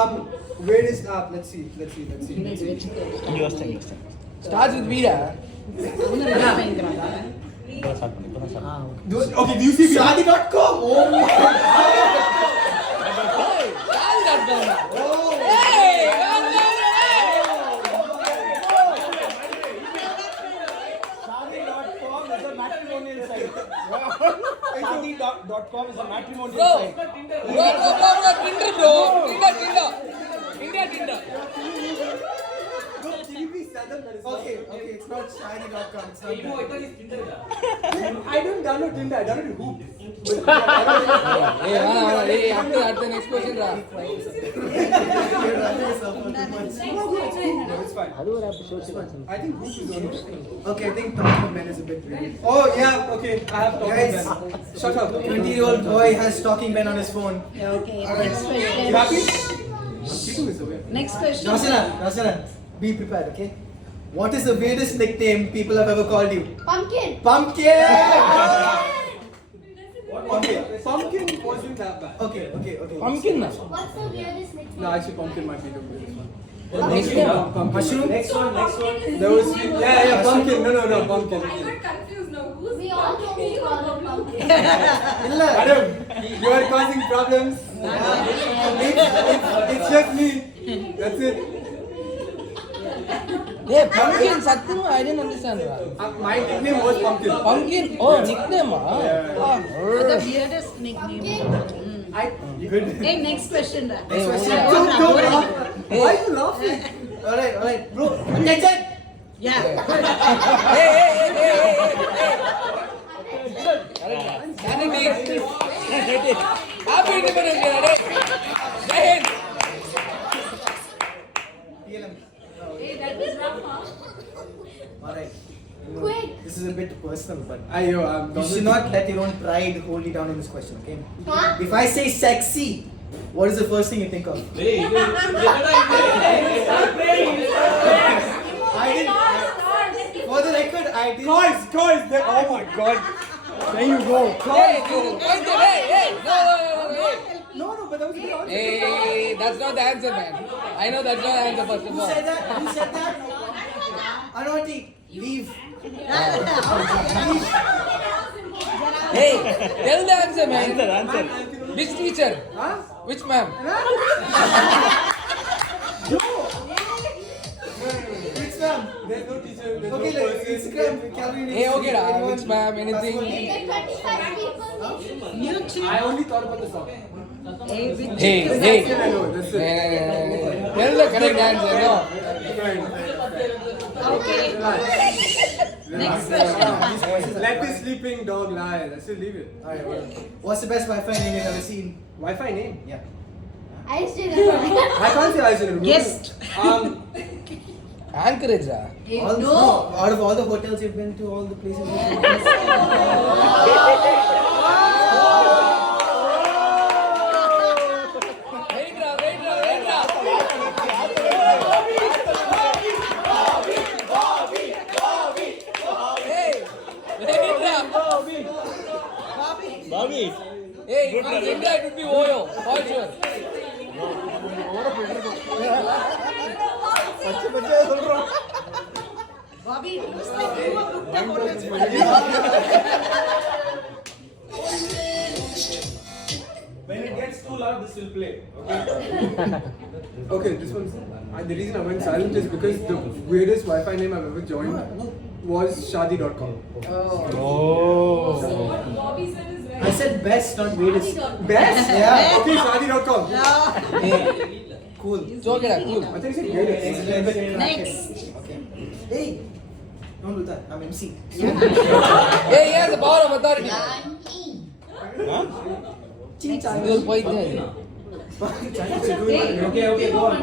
Where is let's see. Starts with Vida. Okay, do you see Shadi.com? Oh my god. Shadi.com is a matrimonial Bro, site. Tinder, bro. Tinder. Okay, it's not Shiny.com. It's not I don't download Tinder. I download Hoop. Hey, after next question, No, it's fine. I think Hoop is on. Okay, I think Talking of Men is a bit weird. Oh yeah, okay. I have Talking Guys, Men. Shut up. 20-year-old boy has Talking Men on his phone. Okay, Alright. next You question. happy? Keeping this away. Next question. Rasana, be prepared, okay? What is the weirdest nickname people have ever called you? Pumpkin. Pumpkin! Okay, Pumpkin wasn't that bad. Okay. Pumpkin na. What's the weirdest nickname? No, actually, Pumpkin might be the weirdest one. Next one. Pumpkin. Mushroom? Next one. There was Pumpkin. No, Pumpkin. We all know we call him Pumpkin. Madam, you are causing problems. It's just me. That's it. Hey, pumpkin, Sattu, I didn't understand. My nickname was Pumpkin. Pumpkin? Oh, nickname. The weirdest nickname. Hey, next question. Next question. Don't laugh. Why are you laughing? Alright, bro. Attention! Yeah. Happy Independence Day. Jai Hind. TLM. Hey, that was rough, huh? Alright. Quick. This is a bit personal, but I'm you should not let your own pride hold you down in this question, okay? Huh? If I say sexy, what is the first thing you think of? I didn't. For the record, I didn't. Guys, oh my god. There you go. Hey, no. No, but that was a good answer. Hey, that's not the answer, man. I know that's not the answer, first of Who all. said that? Anoti, leave. Hey, tell the answer, man. Answer. Which teacher? Huh? Which ma'am? Which ma'am? There's no teacher. There's Okay, no like person. Instagram, Calvin. Hey, okay, which ma'am? Anything? Like 25 people. YouTube. I only thought about the song. Hey, which Hey. I know, that's it. Tell the correct answer, no? Okay. Next question. Let the sleeping dog lie. I still leave it. Alright, what's the best Wi-Fi name you've ever seen? Wi-Fi name? Yeah. I still remember. I can't say I should remember. Guest. Anchorage. Out of all the hotels you've been to, all the places you've been to. Wait. Bobby. Hey, if I'm India, it would be Oyo, for sure. Bobby, it looks like you have booked a hotel. When it gets too loud, this will play. Okay, this one's. The reason I went silent is because the weirdest Wi-Fi name I've ever joined was Shadi.com. I said best, not weirdest. Best? Yeah. Okay, Shadi.com. Cool. It's okay, cool. I think it's weirdest. Next. Okay. Hey, don't do that. I'm MC. Hey, he has the power of authority. Ching-chang. You'll point there. Okay, go on.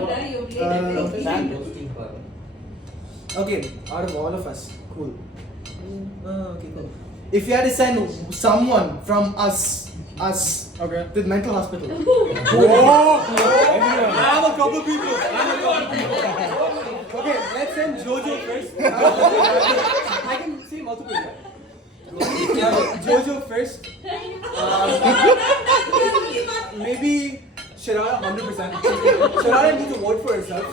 Okay, out of all of us, cool. Okay, cool. If you had to send someone from us Okay. to the mental hospital, Whoa! I have a couple people. Okay, let's send Jojo first. I can see multiple. Right? Jojo first. Maybe Sharara 100%. Sharara needs to vote for herself.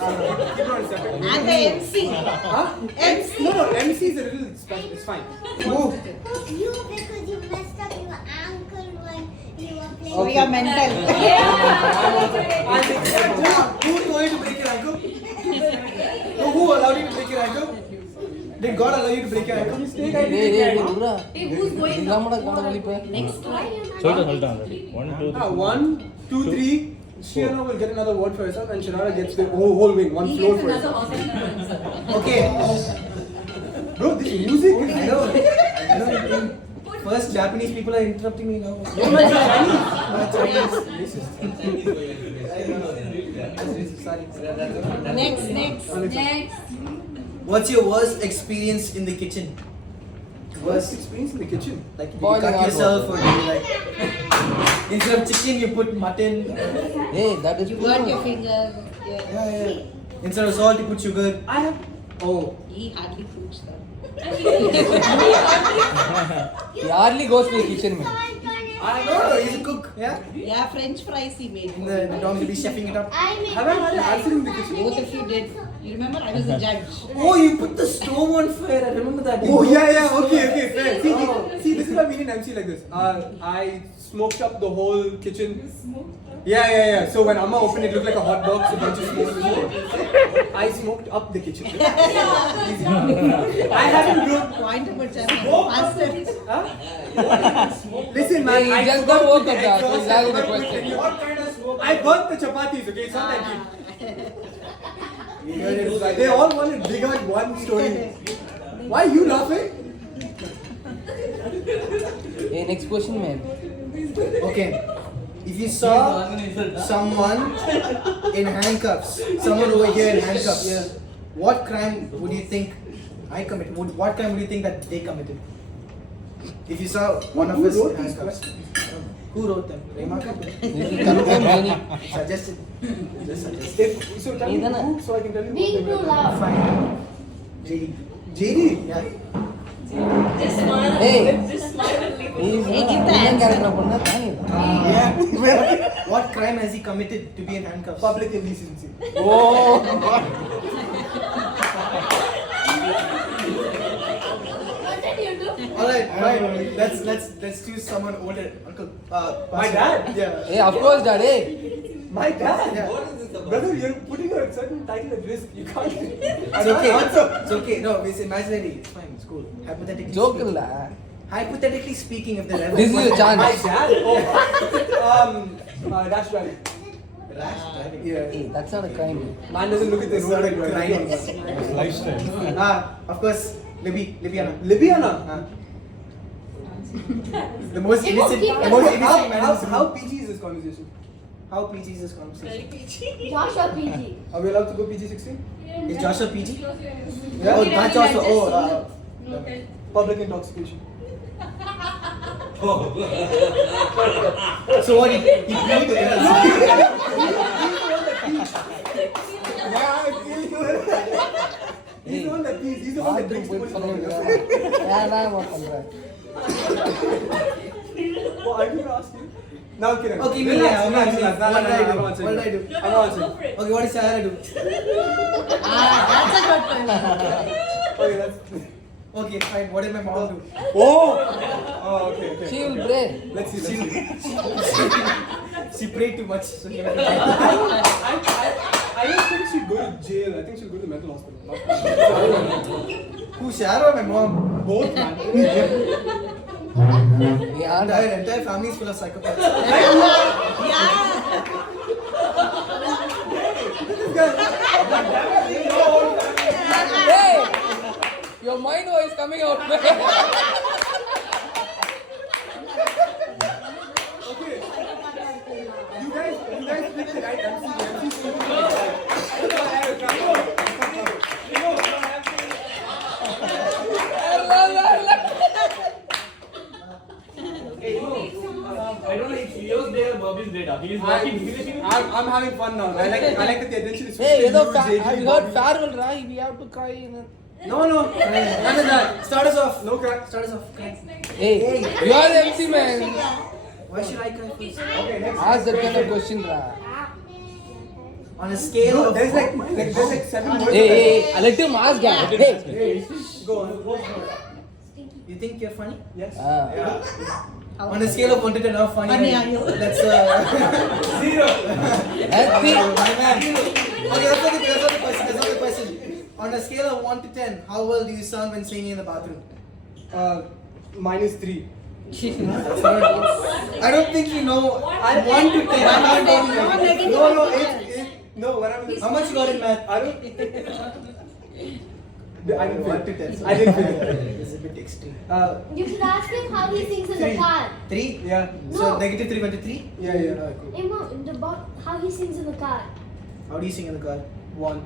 Keep her on second. And the MC. Huh? MC. No, MC is a little special. It's fine. You because you messed up your ankle when you were playing. So you're mental. Who told you to break your ankle? No, who allowed you to break your ankle? Did God allow you to break your ankle? Hey, who's going Next try. One, two, 1, 2, 3. Shiana will get another word for herself, and Sharara gets the whole wing, one He floor gets for another herself. hospital. Okay. Bro, this music is. I know. First, Japanese people are interrupting me now. You're not Chinese. Not Chinese. Racist. Sorry. Next. Next. What's your worst experience in the kitchen? Worst experience in the kitchen. Like you Boiling cut hot yourself or water. you like instead of chicken you put mutton. Hey, that is You got your finger. Yeah. Yeah. Instead of salt you put sugar. I have. Oh. He hardly foods them. He hardly goes to the kitchen, man. No, he's a cook. Yeah. Yeah, French fries he made. In the Dom will be chefing it up. I made Have I had an accident in the kitchen? Both of you did. You remember? I was a judge. Oh, you put the stove on fire. I remember that. Oh yeah. Okay, fair. See, this is why we need an MC like this. I smoked up the whole kitchen. Yeah. So when Amma opened it, looked like a hot box, a bunch of smoke. I smoked up the kitchen. I haven't blown. Point about faster. Huh? Listen, man. Hey, he I just forgot got woke to up put now, the so he's exhaust, asking the I forgot to question. put What kind of smoke? I burnt the chapatis. Okay, it's not that deep. They all want to dig out one story. Why are you laughing? Hey, next question, man. Okay. If you saw someone in handcuffs, someone over here in handcuffs, what crime would you think I committed? What crime would you think that they committed? If you saw one of us in handcuffs. Who wrote them? Rema? Suggested. Just suggested. So tell me who, so I can tell you. Being too loud. Fine. JD. JD? Yeah. Hey, Hey, give the answer. Yeah. What crime has he committed to be in handcuffs? Public indecency. Oh, What did you do? Alright, fine. Let's choose someone older. Uncle. My dad? Yeah. hey, of course, dad. Hey, My dad? Yeah. Brother, you're putting a certain title at risk. You can't. It's okay. It's okay. No, it's imaginary. It's fine. It's cool. Hypothetically joke speaking. illa. Hypothetically speaking, if the level. This is your chance. My dad? Oh. Dash driving. Rash driving. Yeah. Hey, that's not a crime. Man doesn't look at this It's not a road crime. lifestyle. Of course, Libyana. Libyana? The most innocent man in this How room. PG is this conversation? How PG is this conversation? Joshua PG. Are we allowed to go PG-16? Is Joshua PG? Yeah. Oh, not Joshua. Oh, Public intoxication. so what? He played it. He's the one that pees. He's the one that drinks too much. Yeah, I'm not that. Well, I'm going to ask you. Now, Kiran. Okay, me. Relax, Yeah, relax, me. relax. What did I do? I'm What did I do? I'm not answering. Okay, what does Sarah do? That's a good question. Okay, that's. Okay, fine. What did my mom do? Oh, okay. She will pray. Let's see. She prayed too much. So she went. I don't think she'd go to jail. I think she'll go to the mental hospital. Who, Sarah or my mom? Both, man. Yeah, Entire family is full of psychopaths. hey, your mind voice coming out. Okay. You guys picked the right MC. I don't know if Leo's day or Bobby's day. He's walking. I'm having fun now. I like that the attention is Hey, switched to you, have JD, you heard Bobby. farewell, right? We have to cry. No. None of that. Start us off. No crack. Start us off. Hey, you are the MC, man. Why should I cry first? Okay, next. Ask that kind of question, ra. On a scale No, of there's like 7 words. Hey, let him ask. Yeah. Hey. Go on. You think you're funny? Yes. On a scale of 1 to 10, how funny Funny are you? That's Zero. my man. Okay, that's not the question. That's not the question. On a scale of 1 to 10, how well do you sound when singing in the bathroom? -3. I don't think you know 1 to 10. I'm not talking about it. No, no, when I'm How much you got in math? I don't. I didn't 1 to 10. I didn't feel it. It's a bit extreme. You should ask him how he sings in the car. 3? Yeah. So No. -3 went to 3? Yeah, yeah. Cool. About how he sings in the car. How do you sing in the car? 1.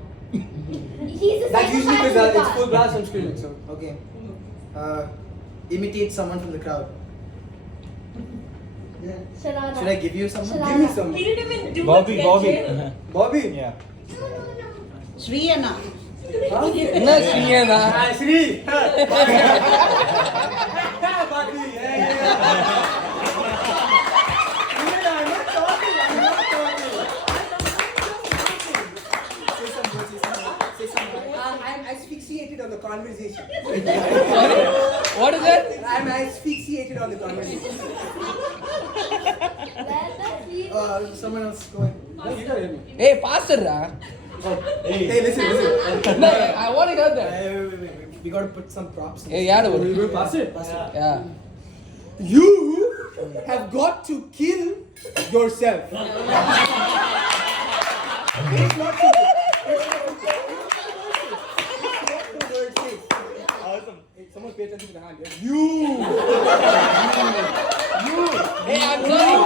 He's the That's second usually part in because the it's car. full blast on screen. So. Okay. Imitate someone from the crowd. Sharada. Should I give you someone? Sharada. Give me some. He didn't even do Bobby. Bobby. Yeah. Shriyana. என்ன ஸ்ரீயனா? Shri. Bobby. Yeah. I'm not talking. Say something. I'm asphyxiated on the conversation. What is that? I'm asphyxiated on the conversation. Someone else go ahead. No, you gotta hear me. Hey, pastor. Hey, listen. No, I want to hear that. Wait. We gotta put some props in. Hey, yaad Will bol. you pass it? Yeah. You have got to kill yourself. It's not simple. Awesome. Hey, someone pay attention to the hand. Yeah? You. Hey, I'm sorry.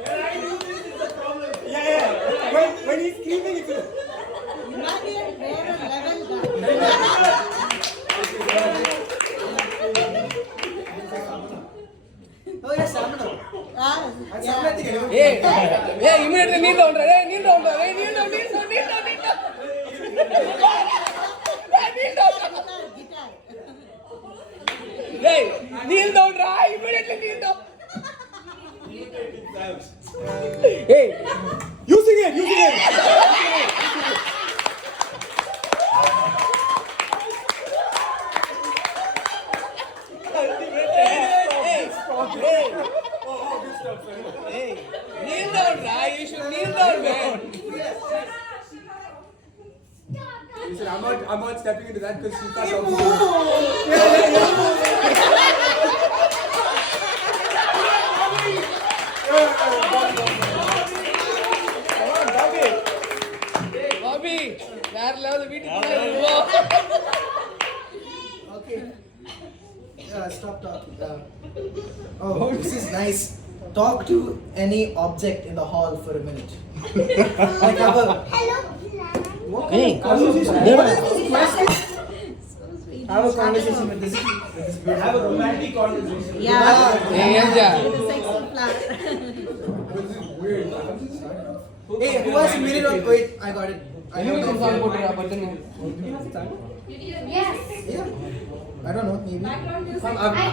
When I do this, it's a problem. Yeah. When he's screaming, it's. Imagine where a level that. Oh yeah, stamina. That's something I think I Hey, immediately kneel down. Hey, kneel down. Hey, kneel down. Hey, kneel down. Guitar. Hey, kneel down. Immediately kneel down. Hey, You sing it. hey, kneel down. You should kneel down, man. Listen, I'm not stepping into that because she's not talking to Bobby, வேற level வீட்டுக்கு Okay. Stop talking. Oh, this is nice. Talk to any object in the hall for a minute. Like have a Hello, what Hey, conversation? there What are- is this question? Have a conversation with this. Have a romantic conversation. Yeah. Hey, Anja. With a sexy flower. Hey, who has a minute on? Wait, I got it. I have Animation it. song போட்டுடா பட்டுன்னு. Yes. Yeah. I don't know. Maybe. I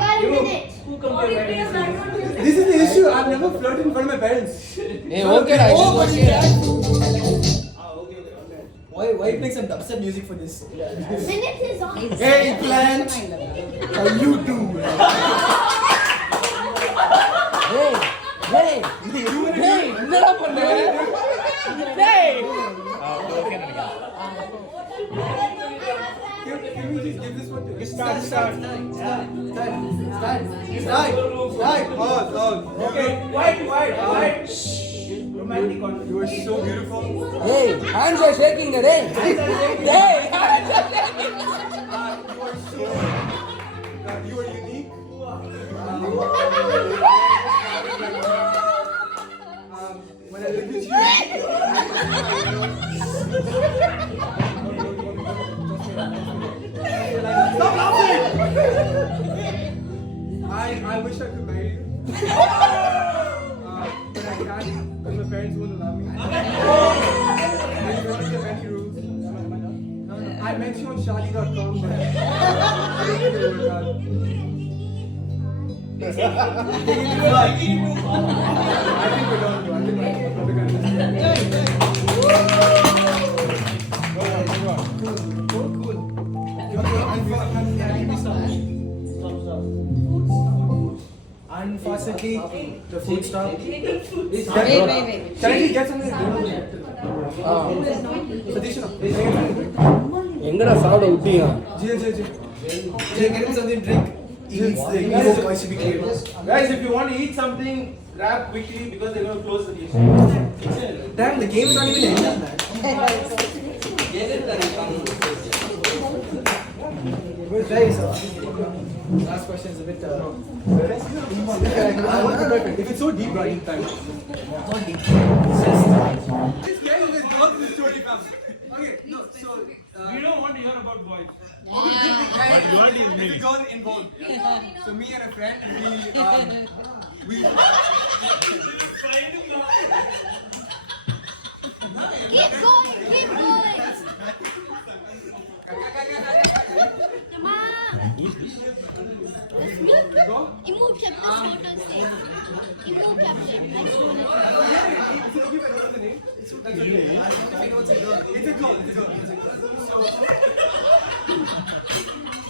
got a minute. Who compared that? This is the issue. I've never flirted in front of my parents. Hey, okay டா. Oh, but okay. Why you playing some dubstep music for this? Minute is on. Hey, plant. How you do? Hey, என்னடா பண்ற? Hey. Can we just give this one to Start. Oh. Okay, wait. Romantic conversation. You are so beautiful. Hey, hands are shaking, hey. Hey, hands are shaking. You are unique. When I look at you. Stop laughing! I wish I could marry you. But I can't because my parents won't allow me. And you know there are many rules. I met you on shadi.com, but I don't think it'll work out. I think we're done. I think we're probably gonna the food stop. Wait. Can I just get something to drink? Satish, no. எங்கடா சாப்பிட விட்டீங்க? Jay. Get him something to drink. His voice should be clear. Guys, if you want to eat something, grab quickly because they're going to close the game. Damn, the game is not even ended, man. Well, guys, last question is a bit. If it's so deep, right? Time. Not deep. This guy is a girl in the story family. Okay, no, so. We don't want to hear about boys. But God is me. It's a girl involved. So me and a friend, we. Keep going. Immu kept the photo safe. Immu kept it. It's a girl.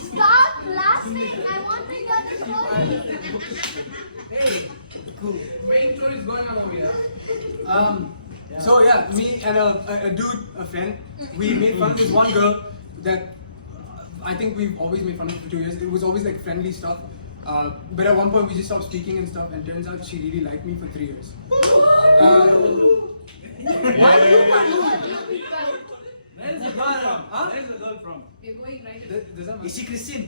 Stop laughing. I want to hear the story. Main story is going on over here. So yeah, me and a dude, a friend, we made fun of this one girl that I think we've always made fun of for 2 years. It was always like friendly stuff. But at one point we just stopped speaking and stuff, and turns out she really liked me for 3 years. Why are you Where's the girl from? Where's the girl from? We're going right. Does that Is she Christian?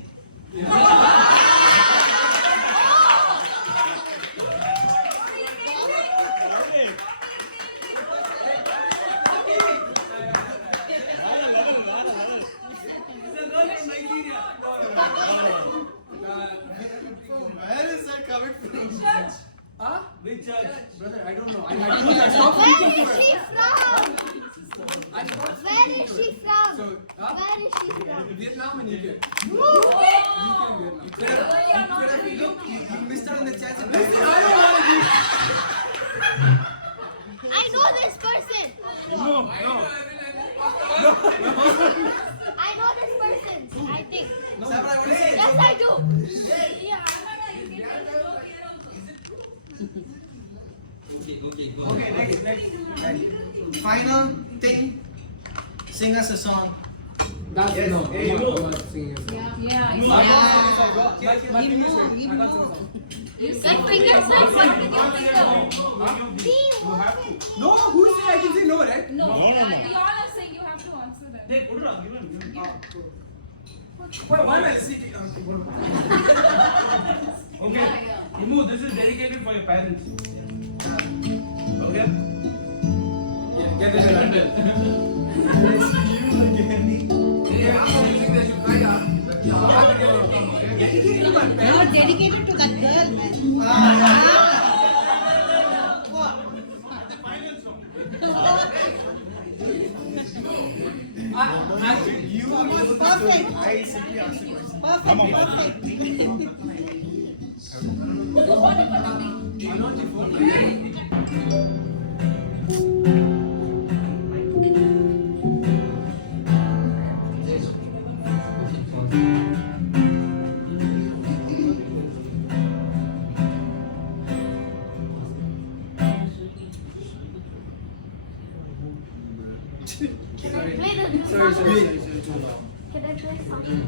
Where is that coming from? Huh? Which church? Brother, I don't know. I stopped speaking to Where is her. she from? I stopped Where is she from? So, Where is she from? Vietnam and UK. Woo! You missed out on the chance. Listen, I don't want to be. I know this person. No. I know this person. I think. Sabra, what is it? Yes, I do. Yeah. Okay, next. Final thing. Sing us a song. That's Yes. no. Hey, I'm you. not singing a song. Yeah. My fingers hurt. I can't sing a song. That finger says what with your finger. No, who said I can say no, right? No. We all are saying you have to answer that. Hey, put it on. Give him. Why am I listening? Okay. Immu, this is dedicated for your parents. Okay? Yeah, get this right. Not dedicated to that girl, man. Actually, you Perfect. I simply asked the question. Perfect. I'm not your phone. Sorry. Can I play something?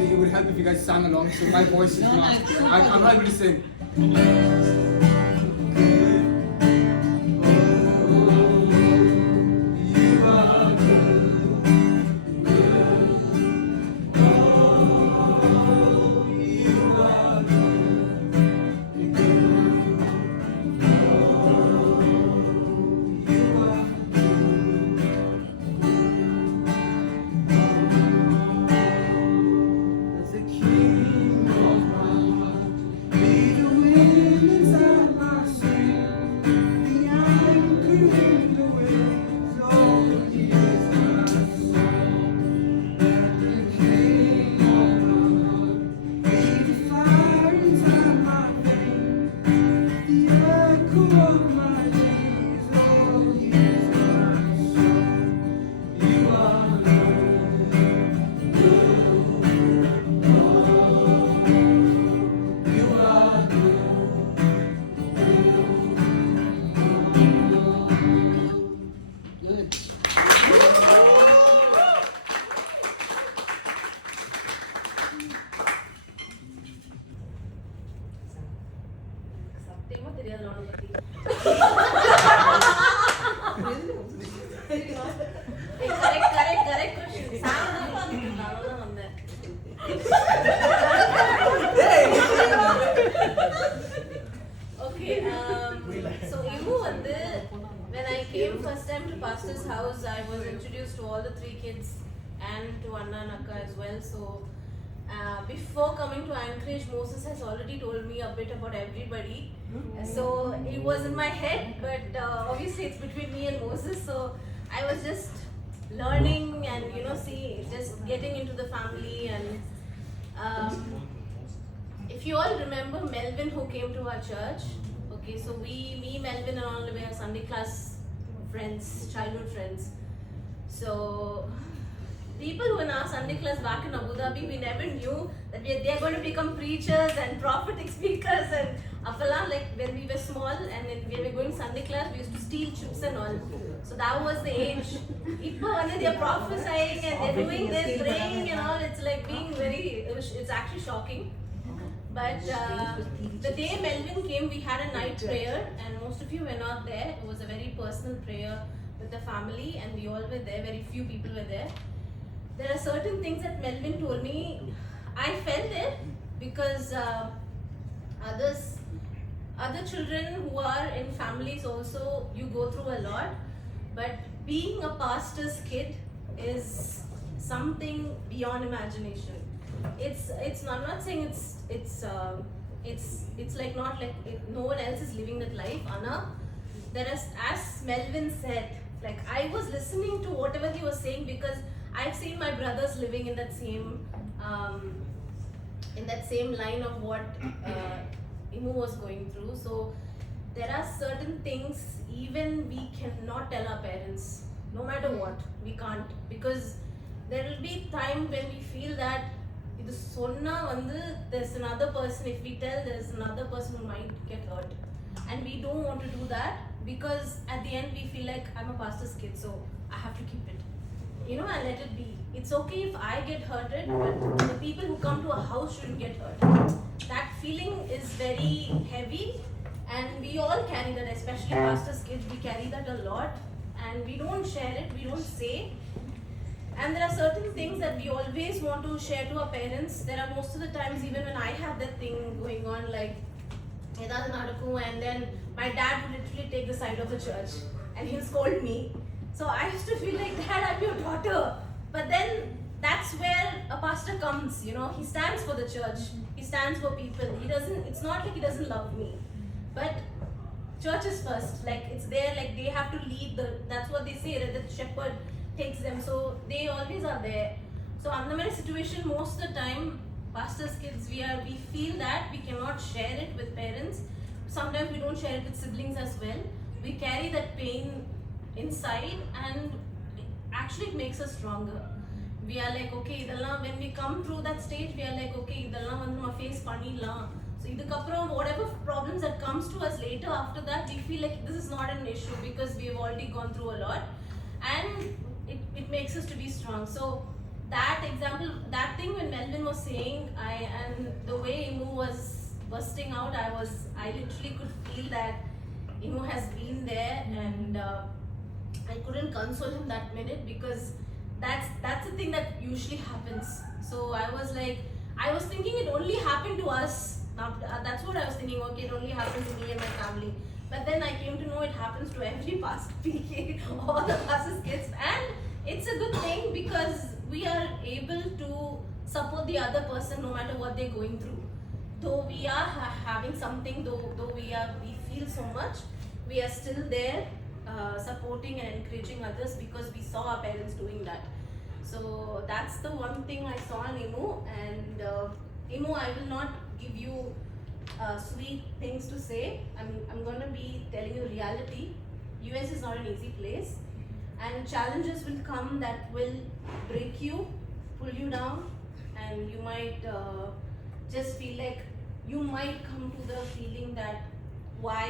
It would help if you guys sang along, so my voice is not. I'm not able to sing. தெரியாது அவனை பத்தி. Correct question. சாதாரணமா தான் வந்தேன். Okay, so Imu வந்து when I came first time to pastor's house, I was introduced to all the 3 kids and to Anna and Akka as well. So before coming to Anchorage, Moses has already told me a bit about everybody. So it was in my head, but obviously it's between me and Moses. So I was just learning and just getting into the family. And if you all remember Melvin, who came to our church, okay, so me, Melvin and all, we are Sunday class friends, childhood friends. So people who in our Sunday class back in Abu Dhabi, we never knew that they are going to become preachers and prophetic speakers. And Afala, like when we were small and when we were going Sunday class, we used to steal chips and all. So that was the age. People when they are prophesying and they're doing this, praying and all, it's like being it's actually shocking. But the day Melvin came, we had a night prayer, and most of you were not there. It was a very personal prayer with the family, and we all were there. Very few people were there. There are certain things that Melvin told me. I felt it because other children who are in families also, you go through a lot. But being a pastor's kid is something beyond imagination. It's I'm not saying it's like not like no one else is living that life. Anna, there is, as Melvin said, like I was listening to whatever he was saying because I've seen my brothers living in that same line of what Imu was going through. So there are certain things even we cannot tell our parents, no matter what. We can't, because there will be time when we feel that there's another person, if we tell, there's another person who might get hurt, and we don't want to do that because at the end we feel like I'm a pastor's kid, so I have to keep it, and let it be. It's okay if I get hurted, but the people who come to a house shouldn't get hurt. That feeling is very heavy, and we all carry that, especially pastor's kids. We carry that a lot, and we don't share it, we don't say. And there are certain things that we always want to share to our parents. There are most of the times, even when I have that thing going on, like and then my dad would literally take the side of the church and he'll scold me. So I used to feel like, Dad, I'm your daughter. But then that's where a pastor comes, he stands for the church, he stands for people. It's not like he doesn't love me, but church is first. Like it's there, like they have to lead that's what they say, that the shepherd takes them, so they always are there. So in that situation, most of the time, pastors' kids, we feel that we cannot share it with parents. Sometimes we don't share it with siblings as well. We carry that pain inside, and actually it makes us stronger. We are like, okay, when we come through that stage, we are like, okay, face pannidalaam. So whatever problems that comes to us later after that, we feel like this is not an issue because we have already gone through a lot, and it makes us to be strong. So that example, that thing when Melvin was saying, and the way Imu was busting out, I literally could feel that Imu has been there, and I couldn't console him that minute because that's the thing that usually happens. So I was thinking it only happened to us. That's what I was thinking. Okay, it only happened to me and my family. But then I came to know it happens to every pastor, PK, all the pastor's kids, and it's a good thing because we are able to support the other person no matter what they're going through. Though we are having something, though we feel so much, we are still there supporting and encouraging others because we saw our parents doing that. So that's the one thing I saw in Imu. And Imu, I will not give you sweet things to say. I'm going to be telling you reality. US is not an easy place, and challenges will come that will break you, pull you down, and you might just feel like you might come to the feeling that why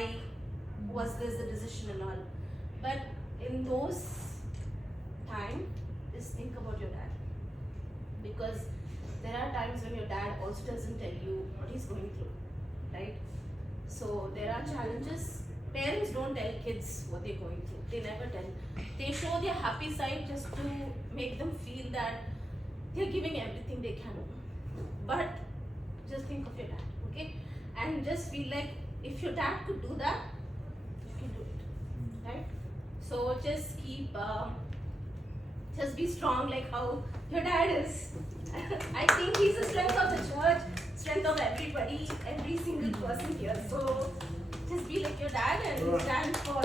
was this the decision and all. But in those times, just think about your dad, because there are times when your dad also doesn't tell you what he's going through, right? So there are challenges. Parents don't tell kids what they're going through. They never tell. They show their happy side just to make them feel that they're giving everything they can. But just think of your dad, okay? And just feel like if your dad could do that, you can do it, right? So just keep, just be strong like how your dad is. I think he's the strength of the church, strength of everybody, every single person here. So just be like your dad and stand for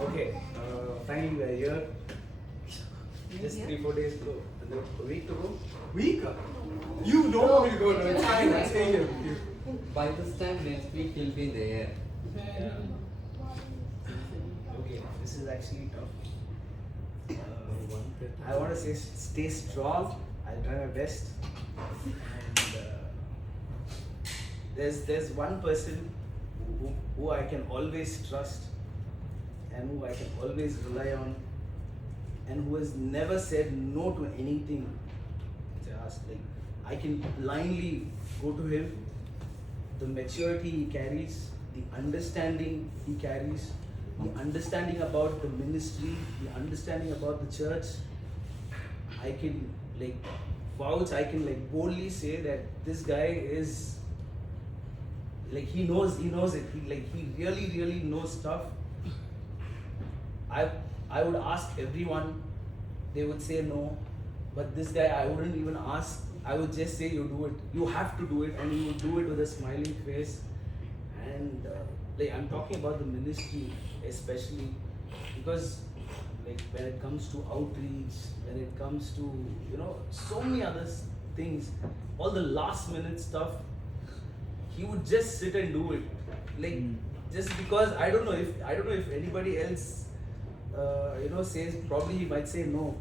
Okay, finally we are here. Just 3-4 days ago, a week to go. Week? You don't want me to go, no, it's fine, I'll stay here with you. By this time next week he'll be there. Okay, this is actually tough. I want to say stay strong. I'll try my best. And there's one person who I can always trust and who I can always rely on and who has never said no to anything which I ask. Like I can blindly go to him. The maturity he carries, the understanding he carries, the understanding about the ministry, the understanding about the church, I can like vouch, I can like boldly say that this guy is like he knows it. He really knows stuff. I would ask everyone, they would say no, but this guy I wouldn't even ask. I would just say you do it. You have to do it, and you would do it with a smiling face. And like I'm talking about the ministry especially because like when it comes to outreach, when it comes to so many other things, all the last minute stuff, he would just sit and do it. Like just because I don't know if anybody else says, probably he might say no.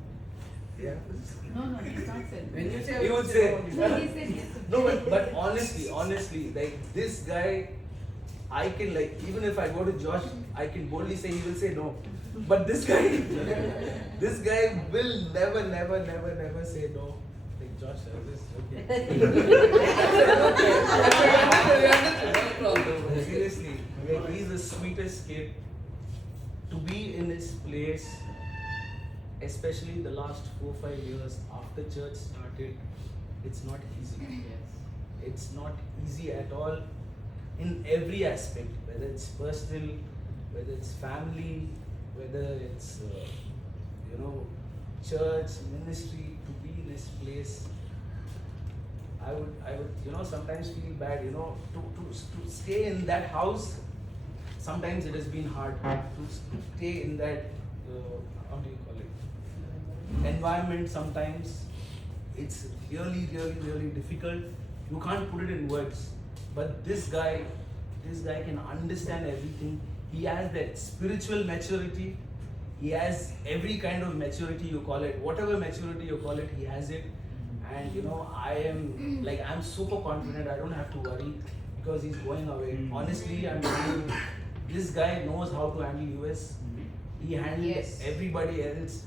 Yeah. No, it's not said. When you say He would say He said yes. no, but honestly, like this guy, I can like even if I go to Josh, I can boldly say he will say no. But this guy, this guy will never say no. Like Josh, seriously, like, he's the sweetest kid. To be in his place, especially the last 4-5 years after church started, it's not easy. It's not easy at all in every aspect, whether it's personal, whether it's family, whether it's church, ministry. To be in his place, I would sometimes feel bad, to stay in that house. Sometimes it has been hard to stay in that how do you call it, environment. Sometimes it's really difficult. You can't put it in words. But this guy can understand everything. He has that spiritual maturity. He has every kind of maturity you call it, whatever maturity you call it, he has it. And I'm super confident. I don't have to worry because he's going away. Honestly, I'm telling you, this guy knows how to handle US. He handled everybody else.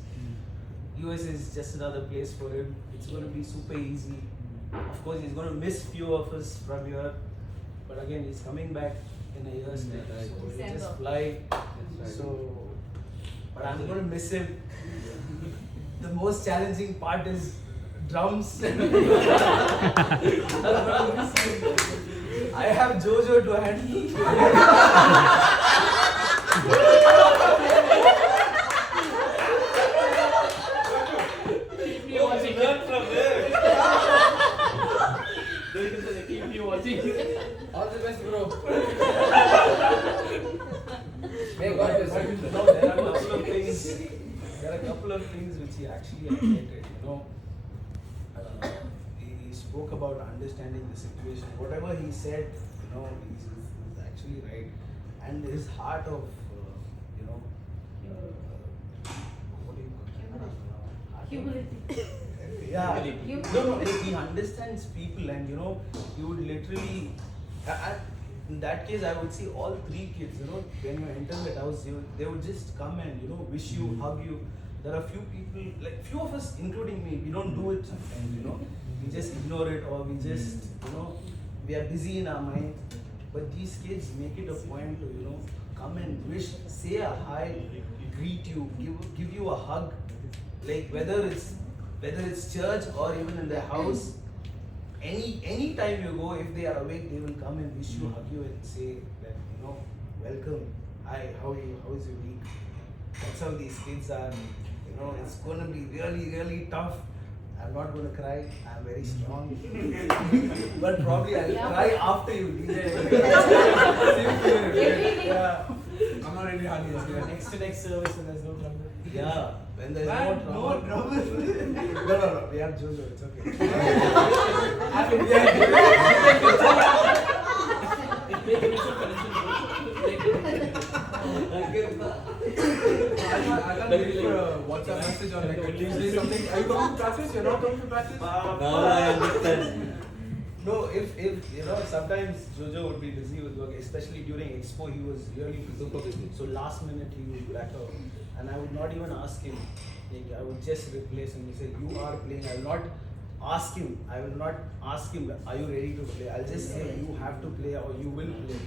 US is just another place for him. It's going to be super easy. Of course, he's going to miss few of us from here. But again, he's coming back in a year's time. So he'll just fly. So, but I'm going to miss him. The most challenging part is drums. I have Jojo to handle. All the best, bro. May God bless you. No, there are a couple of things which he actually highlighted. He spoke about understanding the situation. Whatever he said, he's actually right. And his heart of, what do you call it? Humility. Yeah. No, like he understands people, and he would literally. In that case, I would see all three kids. When you enter that house, they would just come and wish you, hug you. there are few people, like few of us, including me, we don't do it sometimes, you know. We just ignore it, or we just, you know, we are busy in our mind. But these kids make it a point to, you know, come and wish, say a hi, greet you, give you a hug. Like whether it's church or even in their house, any time you go, if they are awake, they will come and wish you, hug you, and say that, you know, welcome. Hi, how are you? How is your week? That's how these kids are. You know, it's gonna be really, really tough. I'm not gonna cry. I'm very strong. But probably I'll cry after you. Yeah. I'm not really hardly Next to next service and there's no trouble. Yeah. When there's Man, no trouble. No. We have Jojo. It's okay. I can't wait for a WhatsApp message on like a Tuesday something. Are you coming to practice? You're not coming to practice? I understand. No, if you know, sometimes Jojo would be busy with work, especially during Expo, he was really busy. So last minute he would back out, and I would not even ask him. Like, I would just replace him. He said, "You are playing." I will not ask him. I will not ask him, "Are you ready to play?" I'll just say, "You have to play or you will play."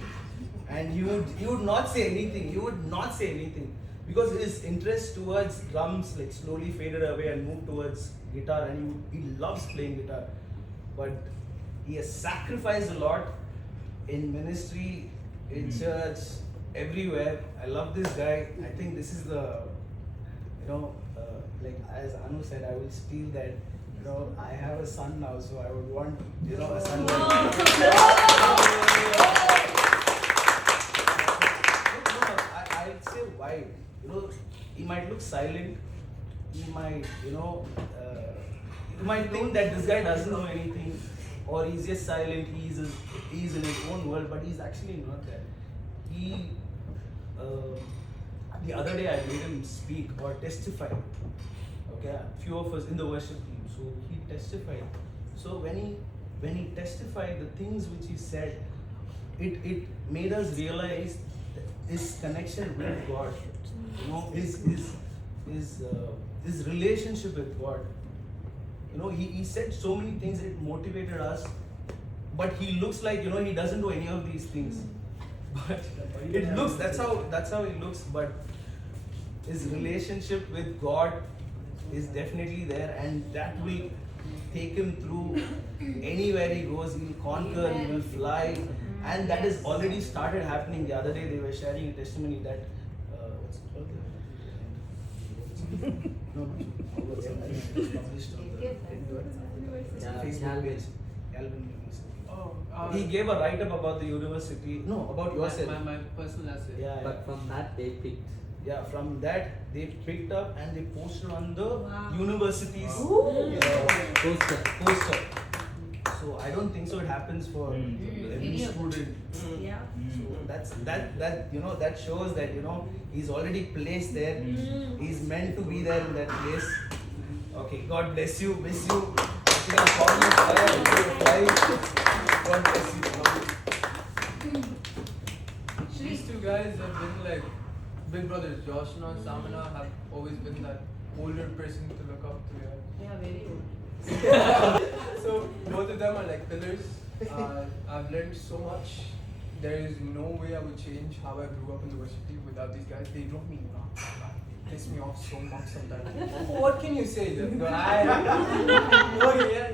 And he would not say anything. He would not say anything because his interest towards drums like slowly faded away and moved towards guitar, and he loves playing guitar, but he has sacrificed a lot in ministry, in church, everywhere. I love this guy. I think this is the, you know, like as Anu said, I will steal that. You know, I have a son now, so I would want, you know, a son. I'd say why. You know, he might look silent. He might, you know, you might think that this guy doesn't know anything, or he's just silent. He's in his own world, but he's actually not that. He, the other day I made him speak or testify. Okay, a few of us in the worship team. So he testified. So when he testified, the things which he said, it made us realize his connection with God. You know, his relationship with God. You know, he said so many things that motivated us, but he looks like, you know, he doesn't do any of these things. But it looks, that's how he looks, but his relationship with God is definitely there, and that will take him through anywhere he goes. He'll conquer, he will fly, and that has already started happening. The other day they were sharing a testimony that what's it called? No, published on the Facebook page. Calvin University. He gave a write-up about the university. No, about yourself. My personal essay. Yeah, But from that they picked. Yeah, from that they picked up and they posted on the university's poster. So I don't think so it happens for every student. Yeah. So that you know, that shows that, you know, he's already placed there. He's meant to be there in that place. Okay, God bless you, miss you. God bless you. These two guys have been like big brothers. Joshna and Samana have always been that older person to look up to. Yeah, very old. So both of them are like pillars. I've learned so much. There is no way I would change how I grew up in the worship team without these guys. They drove me nuts. Piss me off so much sometimes. What can you say? Oh yeah.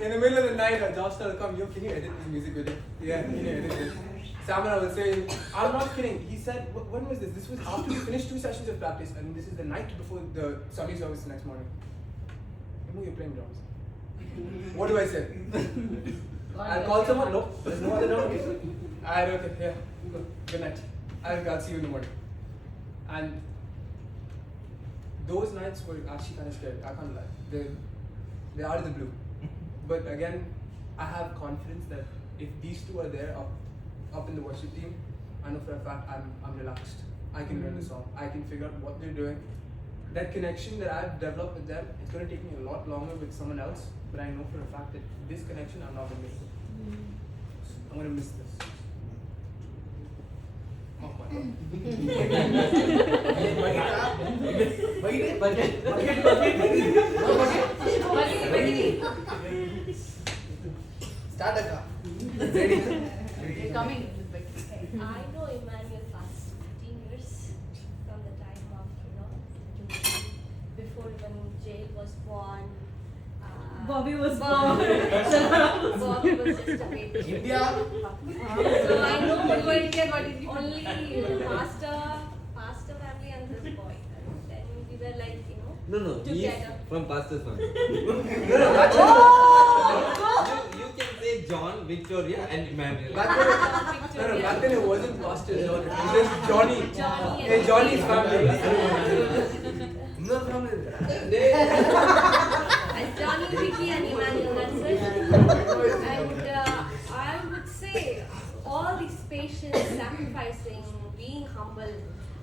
In the middle of the night, Joshna will come. Yo, can you edit this music video? Yeah, can you edit this? Samana will say, I'm not kidding. He said, when was this? This was after we finished 2 sessions of practice, and this is the night before the Sunday service the next morning. You're playing drums. What do I say? I'll call someone. No, there's no other drum. I don't think. Yeah, good night. I'll see you in the morning. And those nights were actually kind of scary. I can't lie. They're out of the blue. But again, I have confidence that if these two are there up in the worship team, I know for a fact I'm relaxed. I can learn the song. I can figure out what they're doing. That connection that I've developed with them, it's going to take me a lot longer with someone else. But I know for a fact that this connection, I'm not going to miss it. I'm going to miss this. Mark my word. Bucket. Start a car. We're coming. I know Immanuel past 15 years from the time of, before when Jay was born. Bobby was born. Bobby was just a baby. India. So I know only pastor family and this boy. And then we were like, No, he's together. from Pastor's family. You can say John, Victoria, and Immanuel. Back then it wasn't Pastor John. It was just Johnny. Johnny Hey, and Johnny's family. And Johnny, Vicky, and Immanuel, that's it. And I would say all these patience, sacrificing, being humble,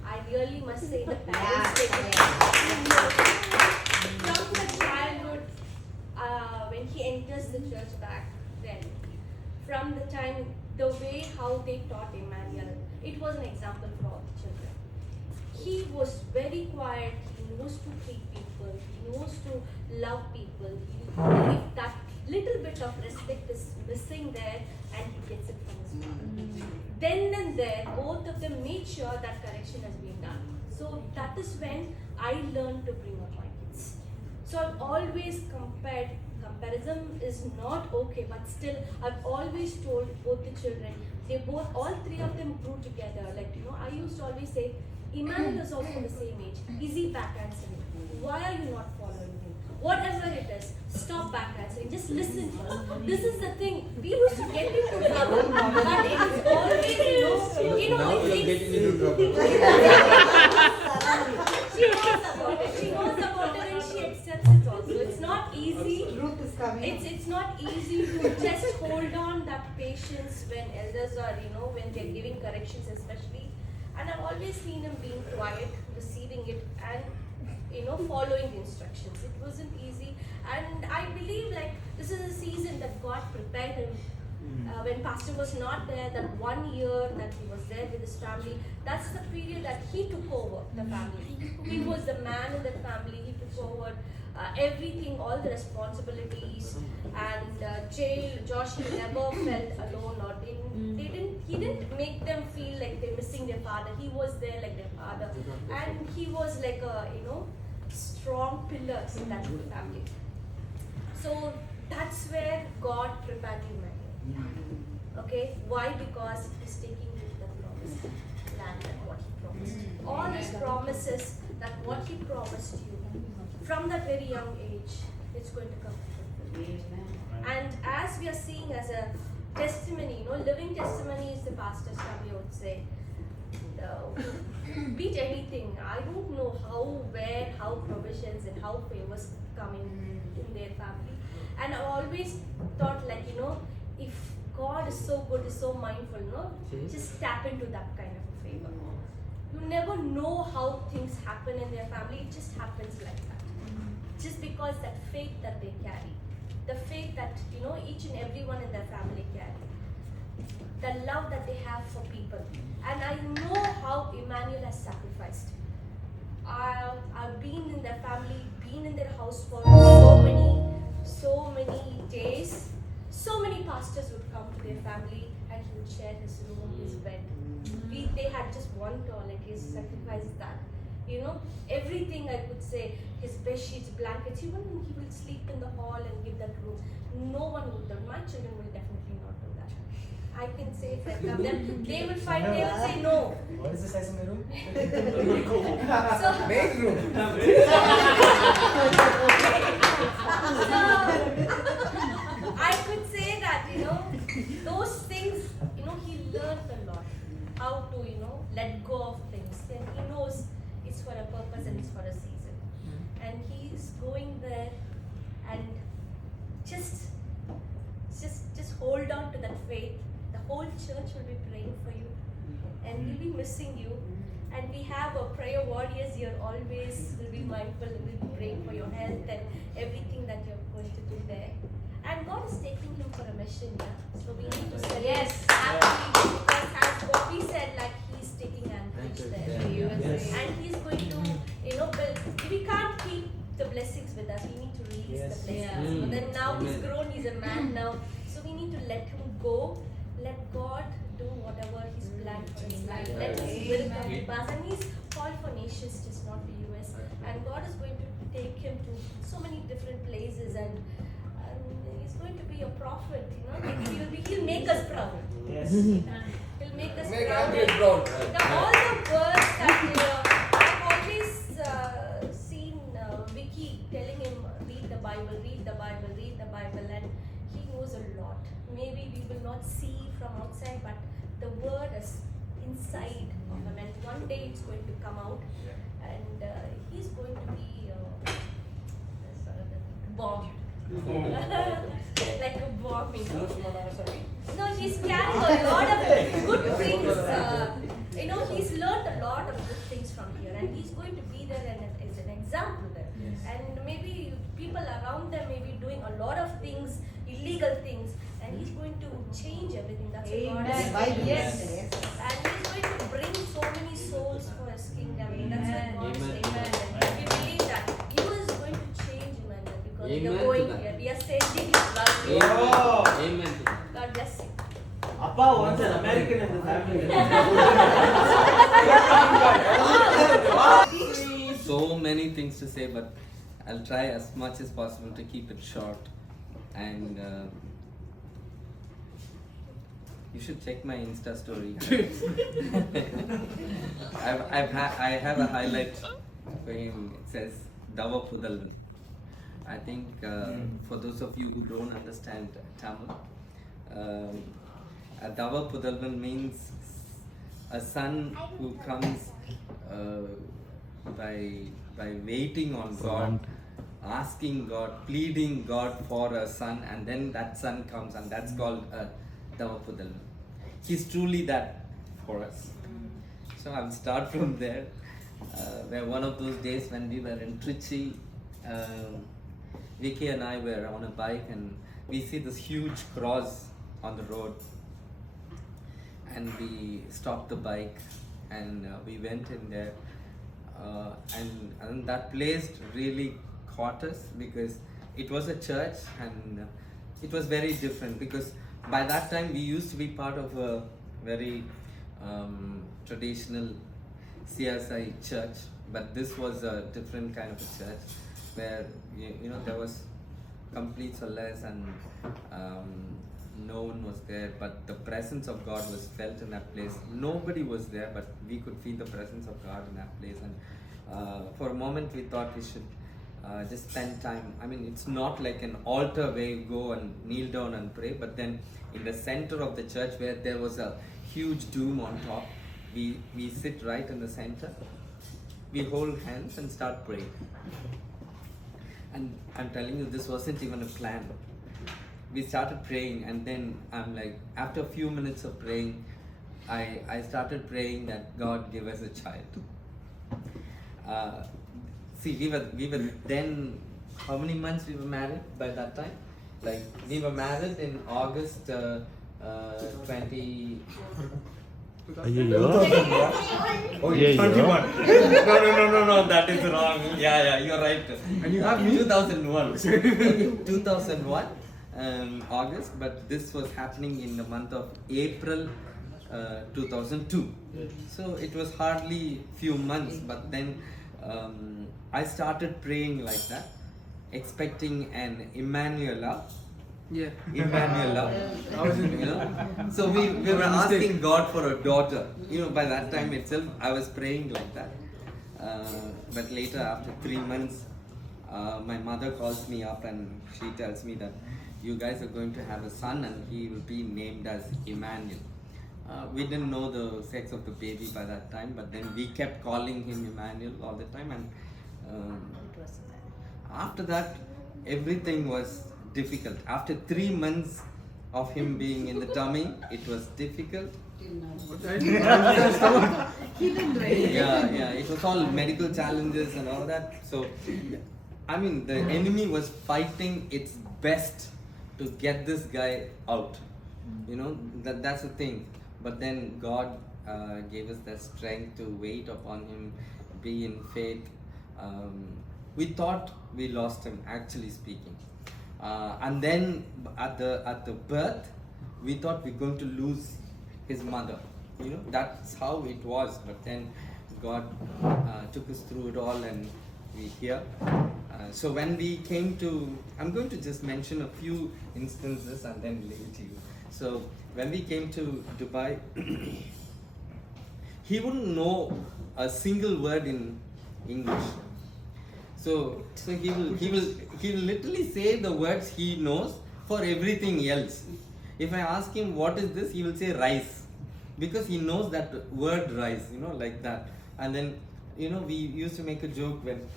I really must say the parents take it. From the childhood, when he enters the church back then, from the time, the way how they taught Immanuel, it was an example for all the children. He was very quiet, he knows to treat people, he knows to love people. If that little bit of respect is missing there, and he gets it from his father. Then and there, both of them made sure that correction has been done. So that is when I learned to bring up my kids. So I've always compared, comparison is not okay, but still I've always told both the children, all three of them grew together. Like, I used to always say, Immanuel is also the same age. Is he back answering? Why are you not following him? Whatever it is, stop back answering. Just listen first. This is the thing. We used to get into trouble, but it is always, Now you're getting into trouble. She knows about it and she accepts it also. It's not easy. It's not easy to just hold on that patience when elders are, when they're giving corrections especially. And I've always seen him being quiet, receiving it, and following the instructions. It wasn't easy, and I believe this is a season that God prepared him. When Pastor was not there, that 1 year that he was there with his family, that's the period that he took over the family. He was the man in the family. He took over everything, all the responsibilities, and Josh never felt alone or he didn't make them feel like they're missing their father. He was there like their father, and he was like a strong pillar in that family. So that's where God prepared him. Okay, why? Because he's taking you to the promised land and what he promised. All his promises, that what he promised you from that very young age, it's going to come to fulfillment. And as we are seeing as a testimony, living testimony is the pastor's family, I would say. Beat anything. I don't know how provisions and how favors come in their family. And I always thought if God is so good, is so mindful, just tap into that kind of a favor. You never know how things happen in their family, it just happens like that. Just because that faith that they carry, the faith that each and everyone in their family carry, the love that they have for people. And I know how Immanuel has sacrificed. I've been in their family, been in their house for so many days. So many pastors would come to their family and he would share his room, his bed. They had just one toilet, he sacrificed that. Everything I could say, his bed sheets, blankets, even he will sleep in the hall and give that room. No one would do that. My children will definitely not do that. I can say for them, they will fight, they will say no. What is the size of my room? So, Main room. I could say that, those things, he learned a lot. How to, let go of things. And he knows it's for a purpose and it's for a season. And he's going there and just hold on to that faith. The whole church will be praying for you. And we'll be missing you. And we have a prayer warriors here always will be mindful and will be praying for your health and everything that you're going to do there. And God is taking him for a mission, yeah. So we need to say yes, absolutely, because as what we said, he's taking Anchorage there. And he's going to, build. We with us. We need to release Yes. the blessings. Yeah. But then now he's Amen. grown, he's a man now. So we need to let him go. Let God do whatever He's planned for his life. Let His will come to pass. And He's called for nations, just not the US. And God is going to take him to so many different places, and he's going to be a prophet. He'll make us proud. Yes. He'll make us Make proud. Anchorage proud. All the words that I've always seen Vicky telling him, read the Bible, read the Bible, read the Bible, and he knows a lot. Maybe we will not see from outside, but the word is inside of him, and one day it's going to come out, and he's going to be bomb. Like a bomb, you know. No, he's carrying a lot of good things. He's learned a lot of good things from here, and he's going to be there and as an example there. And maybe people around them may be doing a lot of things, illegal things, and he's going to change everything. That's what God is doing. Yes. And he's going to bring so many souls for his kingdom. That's what God is Amen. saying. And we believe that you is going to change, Immanuel, because we Amen are to going that. here. We are sending his love. Amen. God bless you. Appa wants an American in the family. So many things to say, but I'll try as much as possible to keep it short. And you should check my Insta story. I have a highlight for him. It says Dava Pudalvan. I think for those of you who don't understand Tamil, a Dava Pudalvan means a son who comes by waiting on God, asking God, pleading God for a son, and then that son comes, and that's called a Dava Pudalvan. He's truly that for us. So I'll start from there. Where one of those days when we were in Trichy, Vicky and I were on a bike, and we see this huge cross on the road, and we stopped the bike, and we went in there, and that place really caught us because it was a church, and it was very different because by that time we used to be part of a very traditional CSI church, but this was a different kind of a church where there was complete solace, and no one was there, but the presence of God was felt in that place. Nobody was there, but we could feel the presence of God in that place, and for a moment we thought we should just spend time. I mean, it's not like an altar where you go and kneel down and pray, but then in the center of the church where there was a huge dome on top, we sit right in the center, we hold hands and start praying. And I'm telling you, this wasn't even a plan. We started praying, and then I'm like, after a few minutes of praying, I started praying that God give us a child. See, we were then, how many months we were married by that time? Like, we were married in August 20. Oh, Yeah, 21. No, that is wrong. Yeah, you're right. And you have me? 2001. 2001, August, but this was happening in the month of April 2002. So it was hardly few months, but then I started praying like that, expecting an Immanuel. Yeah. Immanuel. So we were asking God for a daughter. By that time itself, I was praying like that. But later, after 3 months, my mother calls me up and she tells me that you guys are going to have a son and he will be named as Immanuel. We didn't know the sex of the baby by that time, but then we kept calling him Immanuel all the time. And after that, everything was difficult. After 3 months of him being in the tummy, it was difficult. Yeah, it was all medical challenges and all that. So, I mean, the enemy was fighting its best to get this guy out. That's the thing. But then God gave us that strength to wait upon him, be in faith. we thought we lost him, actually speaking. And then at the birth, we thought we're going to lose his mother. You know, that's how it was. But then God took us through it all, and we're here. So when we came to, I'm going to just mention a few instances and then leave it to you. So when we came to Dubai, he wouldn't know a single word in English. So he will literally say the words he knows for everything else. If I ask him what is this, he will say rice, because he knows that word rice, you know, like that. And then, you know, we used to make a joke when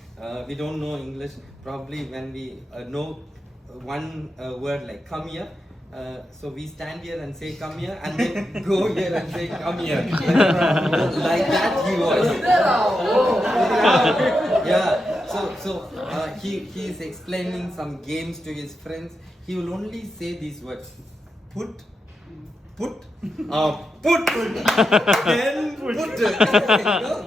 we don't know English. Probably when we know one word like come here, so we stand here and say come here, and then go here and say come here. Like that he was. Yeah. So he is explaining some games to his friends. He will only say these words: put, then put. You know,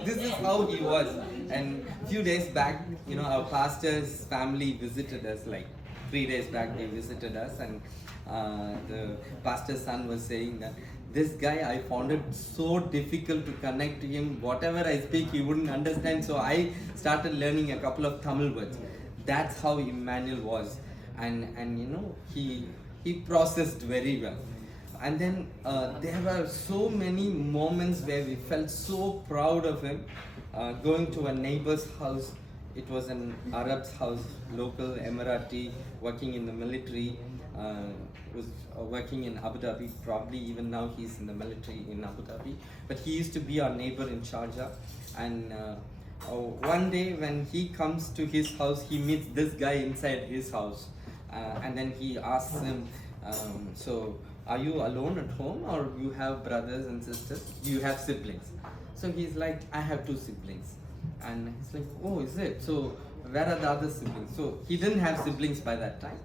this is how he was. And few days back, you know, our pastor's family visited us. Like 3 days back, they visited us, and the pastor's son was saying that this guy, I found it so difficult to connect to him. Whatever I speak, he wouldn't understand. So I started learning a couple of Tamil words. That's how Immanuel was, and you know, he processed very well. And then there were so many moments where we felt so proud of him. Going to a neighbor's house, it was an Arab's house, local Emirati, working in the military, was working in Abu Dhabi. Probably even now he's in the military in Abu Dhabi. But he used to be our neighbor in Sharjah. And one day when he comes to his house, he meets this guy inside his house. And then he asks him, so are you alone at home, or you have brothers and sisters? Do you have siblings? So he's like, I have 2 siblings. And he's like, oh, is it? So where are the other siblings? So he didn't have siblings by that time.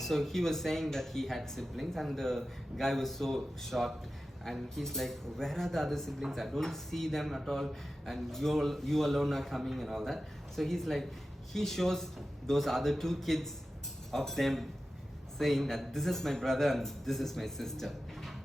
So he was saying that he had siblings, and the guy was so shocked. And he's like, where are the other siblings? I don't see them at all. And you alone are coming and all that. So he's like, he shows those other 2 kids of them, saying that this is my brother and this is my sister.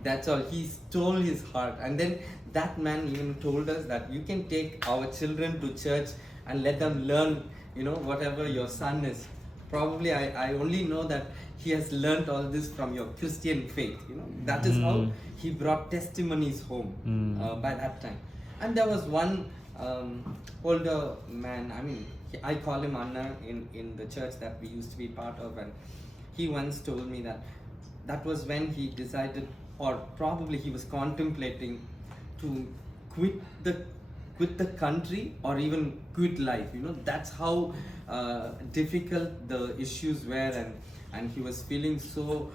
That's all. He stole his heart. And then that man even told us that you can take our children to church and let them learn, you know, whatever your son is. Probably I only know that he has learned all this from your Christian faith. You know, that is how he brought testimonies home by that time. And there was one older man, I mean, I call him Anna in the church that we used to be part of, and he once told me that was when he decided, or probably he was contemplating to quit the country or even quit life. You know, that's how difficult the issues were, and he was feeling so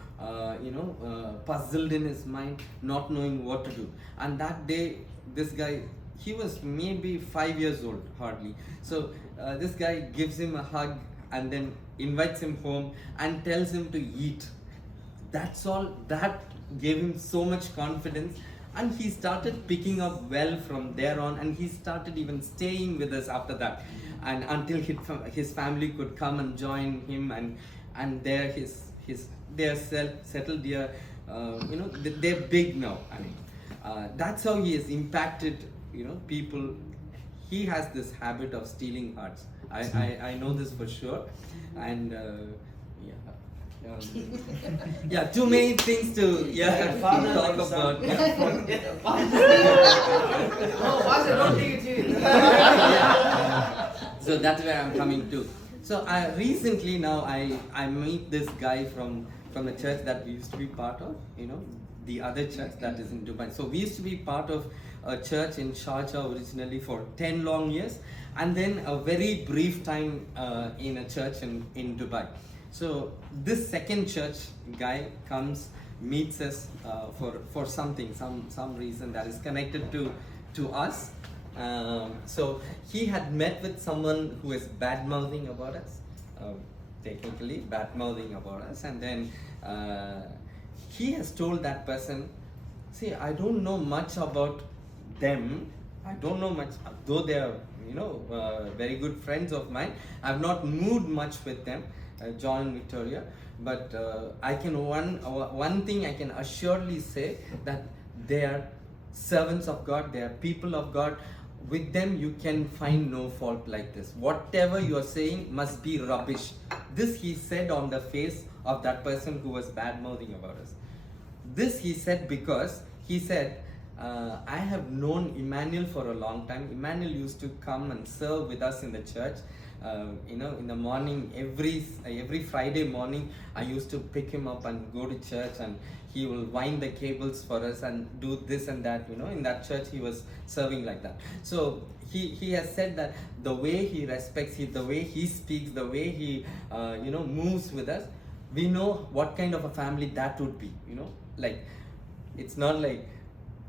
puzzled in his mind, not knowing what to do. And that day, this guy, he was maybe 5 years old, hardly. So this guy gives him a hug and then invites him home and tells him to eat. That's all. That gave him so much confidence, and he started picking up well from there on, and he started even staying with us after that, and until his family could come and join him, and there they're settled here. They're big now. I mean, that's how he has impacted, people. He has this habit of stealing hearts. I know this for sure, and yeah, too many things to talk about. Don't take it seriously. So that's where I'm coming to. So I recently now I meet this guy from the church that we used to be part of, the other church that is in Dubai. So we used to be part of a church in Sharjah originally for 10 long years, and then a very brief time in a church in Dubai. So this second church guy comes, meets us for something, some reason that is connected to us. So he had met with someone who is bad-mouthing about us, technically bad-mouthing about us, and then he has told that person, see, I don't know much about them, I don't know much, though they are, very good friends of mine. I've not moved much with them, John and Victoria. But I can one thing I can assuredly say, that they are servants of God. They are people of God. With them, you can find no fault like this. Whatever you are saying must be rubbish. This he said on the face of that person who was bad mouthing about us. This he said because he said, I have known Immanuel for a long time. Immanuel used to come and serve with us in the church. In the morning, every Friday morning, I used to pick him up and go to church, and he will wind the cables for us and do this and that. In that church, he was serving like that. So he has said that the way he respects, the way he speaks, the way he moves with us, we know what kind of a family that would be. Like, it's not like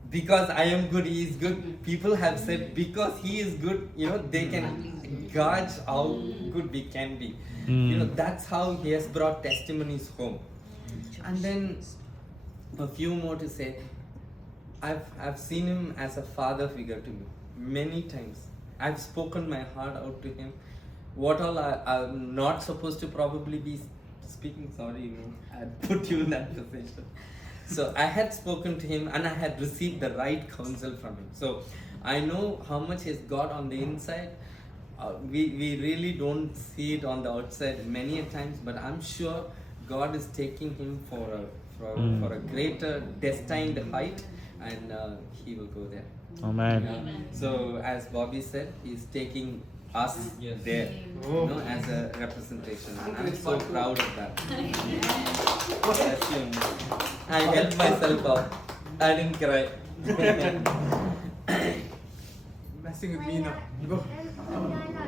because I am good, he is good. People have said because he is good, they can gauge how good we can be. That's how he has brought testimonies home. And then a few more to say. I've seen him as a father figure to me many times. I've spoken my heart out to him. What all I'm not supposed to probably be speaking. Sorry, I put you in that position. So I had spoken to him and I had received the right counsel from him. So I know how much he's got on the inside. We really don't see it on the outside many a times, but I'm sure God is taking him for a greater destined height, and he will go there. Amen. So as Bobby said, he's taking us there, as a representation, and I'm so proud of that. Bless you. I helped myself out. I didn't cry. Messing with me now. Go. You're not going to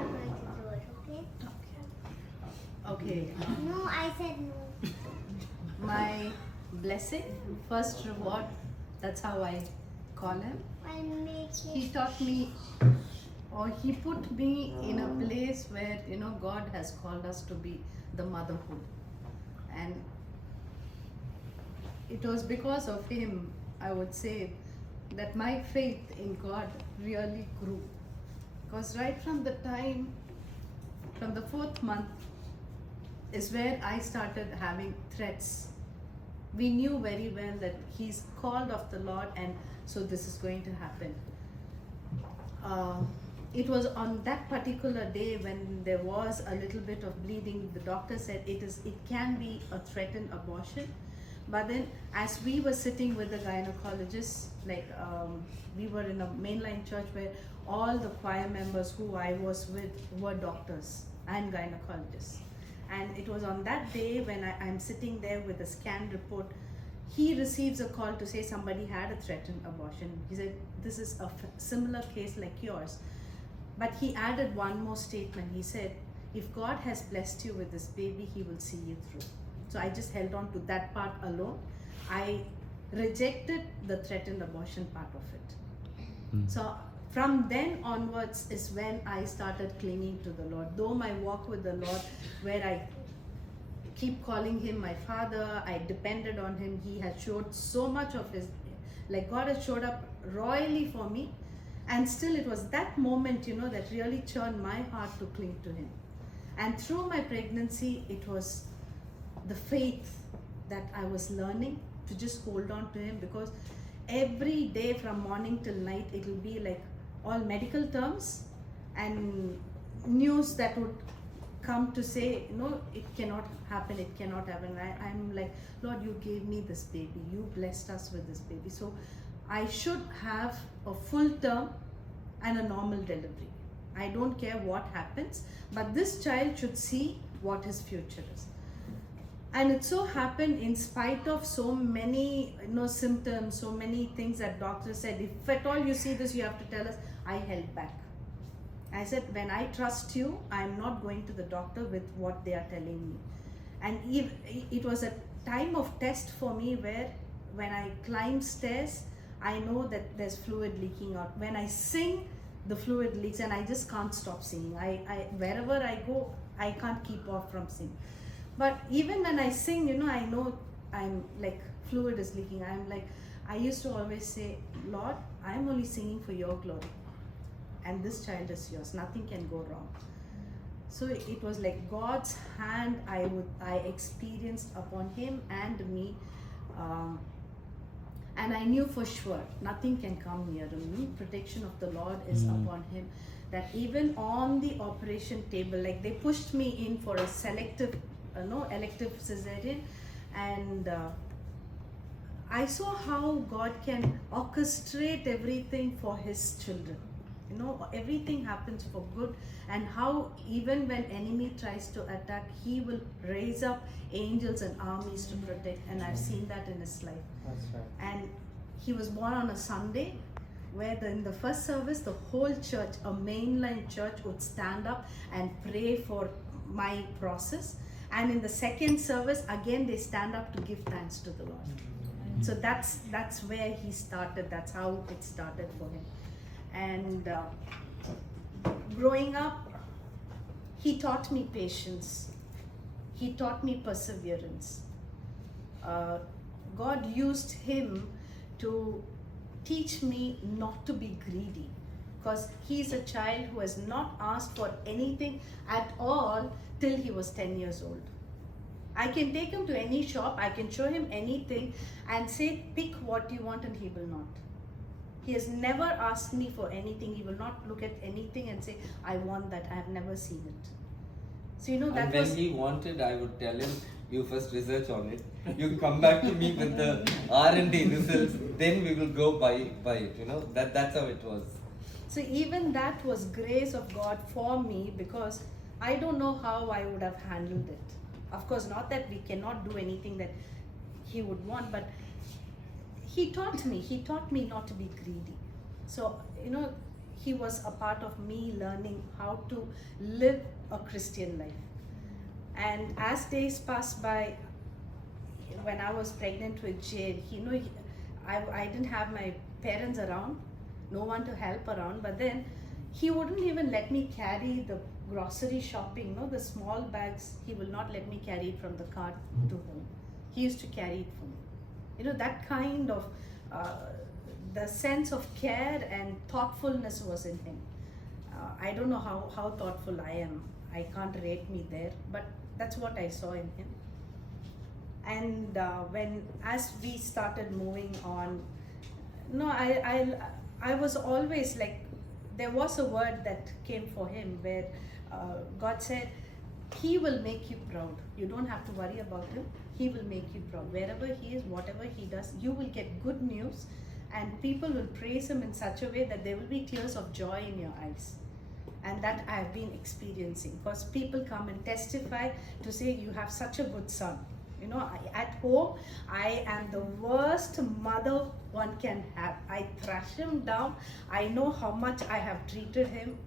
do it, okay? Okay. No, I said no. My blessing, first reward, that's how I call him. I make He it. taught me, or he put me in a place where, God has called us to be the motherhood. And it was because of him, I would say, that my faith in God really grew. Because right from the time, from the 4th month, is where I started having threats. We knew very well that he's called of the Lord, and so this is going to happen. It was on that particular day when there was a little bit of bleeding. The doctor said it can be a threatened abortion. But then, as we were sitting with the gynecologist, we were in a mainline church where all the choir members who I was with were doctors and gynecologists. And it was on that day when I'm sitting there with a scan report, he receives a call to say somebody had a threatened abortion. He said, this is a similar case like yours. But he added one more statement. He said, if God has blessed you with this baby, he will see you through. So I just held on to that part alone. I rejected the threatened abortion part of it. So from then onwards is when I started clinging to the Lord. Though my walk with the Lord, where I keep calling him my father, I depended on him. He had showed so much of his, God had showed up royally for me. And still it was that moment, that really churned my heart to cling to him. And through my pregnancy, it was the faith that I was learning to just hold on to him, because every day from morning till night, it will be like all medical terms and news that would come to say, no, it cannot happen, it cannot happen. I'm like, Lord, you gave me this baby, you blessed us with this baby. So I should have a full term and a normal delivery. I don't care what happens, but this child should see what his future is. And it so happened, in spite of so many symptoms, so many things that doctors said, if at all you see this, you have to tell us, I held back. I said, when I trust you, I'm not going to the doctor with what they are telling me. And it was a time of test for me where when I climb stairs, I know that there's fluid leaking out. When I sing, the fluid leaks and I just can't stop singing. I wherever I go, I can't keep off from singing. But even when I sing, I know I'm like, fluid is leaking. I used to always say, Lord, I'm only singing for your glory. and this child is yours. Nothing can go wrong. So it was like God's hand I experienced upon him and me, and I knew for sure nothing can come near him. Protection of the Lord is upon him. That even on the operation table, like they pushed me in for a elective cesarean, and I saw how God can orchestrate everything for his children. Everything happens for good, and how even when enemy tries to attack, he will raise up angels and armies to protect, and I've seen that in his life. That's right. And he was born on a Sunday, where in the first service, the whole church, a mainline church, would stand up and pray for my process. And in the second service, again, they stand up to give thanks to the Lord. So that's where he started. That's how it started for him. And growing up, he taught me patience. He taught me perseverance. God used him to teach me not to be greedy, because he's a child who has not asked for anything at all till he was 10 years old. I can take him to any shop, I can show him anything and say, pick what you want, and he will not. He has never asked me for anything. He will not look at anything and say, I want that. I have never seen it. So that and when he wanted, I would tell him, you first research on it. You come back to me with the R&D results, then we will go buy it. That's how it was. So even that was grace of God for me, because I don't know how I would have handled it. Of course, not that we cannot do anything that he would want, but he taught me not to be greedy. So, he was a part of me learning how to live a Christian life. And as days passed by, when I was pregnant with Jade, I didn't have my parents around, no one to help around, but then he wouldn't even let me carry the grocery shopping, the small bags. He will not let me carry it from the cart to home. He used to carry it for me. That kind of the sense of care and thoughtfulness was in him. I don't know how thoughtful I am. I can't rate me there, but that's what I saw in him. And as we started moving on, I was always like, there was a word that came for him where God said, he will make you proud. You don't have to worry about him. He will make you proud. Wherever he is, whatever he does, you will get good news, and people will praise him in such a way that there will be tears of joy in your eyes. And that I have been experiencing, because people come and testify to say, you have such a good son. At home, I am the worst mother one can have. I thrash him down. I know how much I have treated him.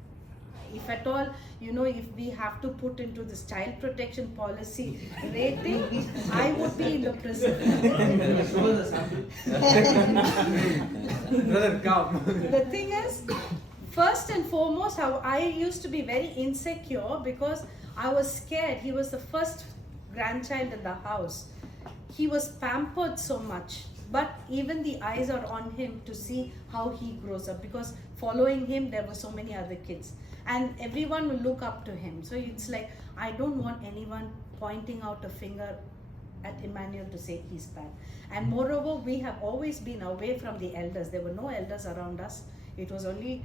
If at all, if we have to put into this child protection policy rating, I would be in the prison. Brother, come. The thing is, first and foremost, how I used to be very insecure, because I was scared. He was the first grandchild in the house. He was pampered so much, but even the eyes are on him to see how he grows up, because following him there were so many other kids, and everyone will look up to him. So it's like, I don't want anyone pointing out a finger at Immanuel to say he's bad. And moreover, we have always been away from the elders. There were no elders around us. It was only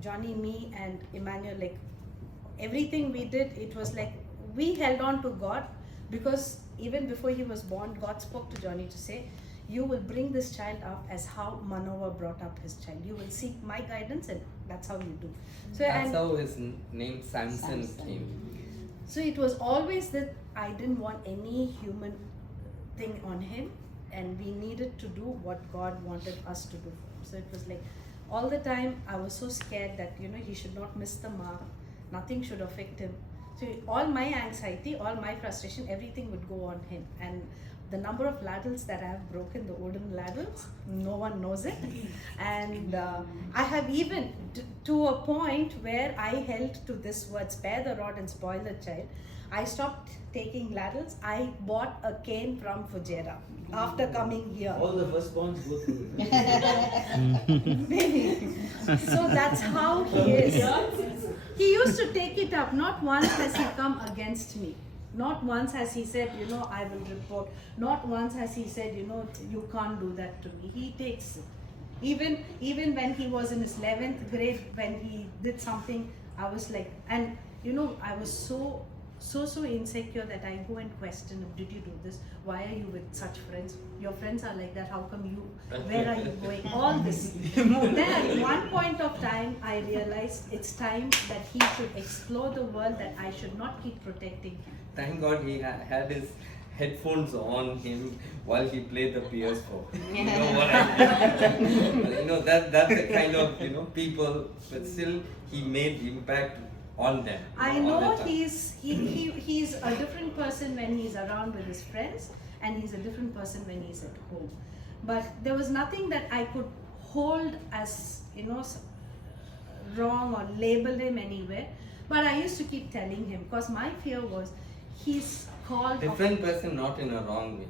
Johnny, me, and Immanuel. Like, everything we did, it was like we held on to God, because even before he was born, God spoke to Johnny to say, you will bring this child up as how Manoah brought up his child. You will seek my guidance, and that's how you do. So that's how his name Samson came. So it was always that I didn't want any human thing on him, and we needed to do what God wanted us to do. So it was like, all the time I was so scared that he should not miss the mark, nothing should affect him. So all my anxiety, all my frustration, everything would go on him. And the number of ladles that I have broken, the wooden ladles, no one knows it. And I have even to a point where I held to this word, spare the rod and spoil the child. I stopped taking ladles. I bought a cane from Fujairah after coming here. All the firstborns go through it. Maybe. So that's how he is. He used to take it up. Not once has he come against me. Not once has he said, I will report. Not once has he said, you can't do that to me. He takes it. Even when he was in his 11th grade, when he did something, I was like, and I was so insecure that I go and question him, did you do this? Why are you with such friends? Your friends are like that, how come you, where are you going? All this. Then at one point of time, I realized it's time that he should explore the world, that I should not keep protecting him. Thank God he had his headphones on him while he played the PS4. You know what I mean? That's the kind of people, but still he made impact on them. I know he's a different person when he's around with his friends, and he's a different person when he's at home. But there was nothing that I could hold as wrong or label him anywhere. But I used to keep telling him, because my fear was he's called different person, not in a wrong way.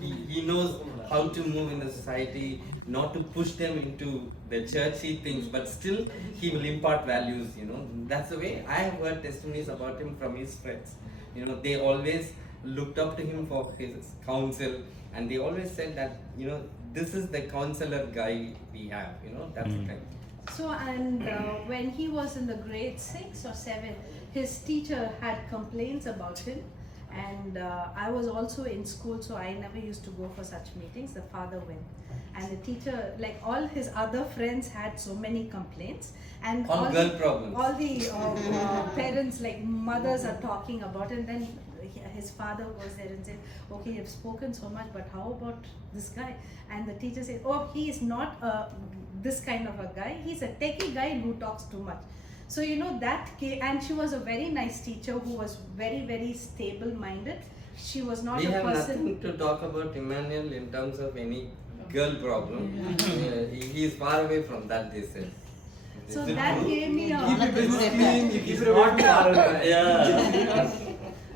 He knows how to move in the society, not to push them into the churchy things, but still he will impart values. That's the way I have heard testimonies about him from his friends. They always looked up to him for his counsel, and they always said that this is the counselor guy we have. That's the kind. So, and when he was in the grade 6 or 7, his teacher had complaints about him. And I was also in school, so I never used to go for such meetings. The father went. And the teacher, like all his other friends, had so many complaints. And all girl problems. All the parents, like mothers, are talking about it. And then his father was there and said, okay, you've spoken so much, but how about this guy? And the teacher said, oh, he is not this kind of a guy. He's a techie guy who talks too much. So that came, and she was a very nice teacher who was very, very stable-minded. She was not we a have person. nothing to talk about Immanuel in terms of any girl problem. He is far away from that, they said. So that gave me a. Keep your business clean. You keep it away. Yeah.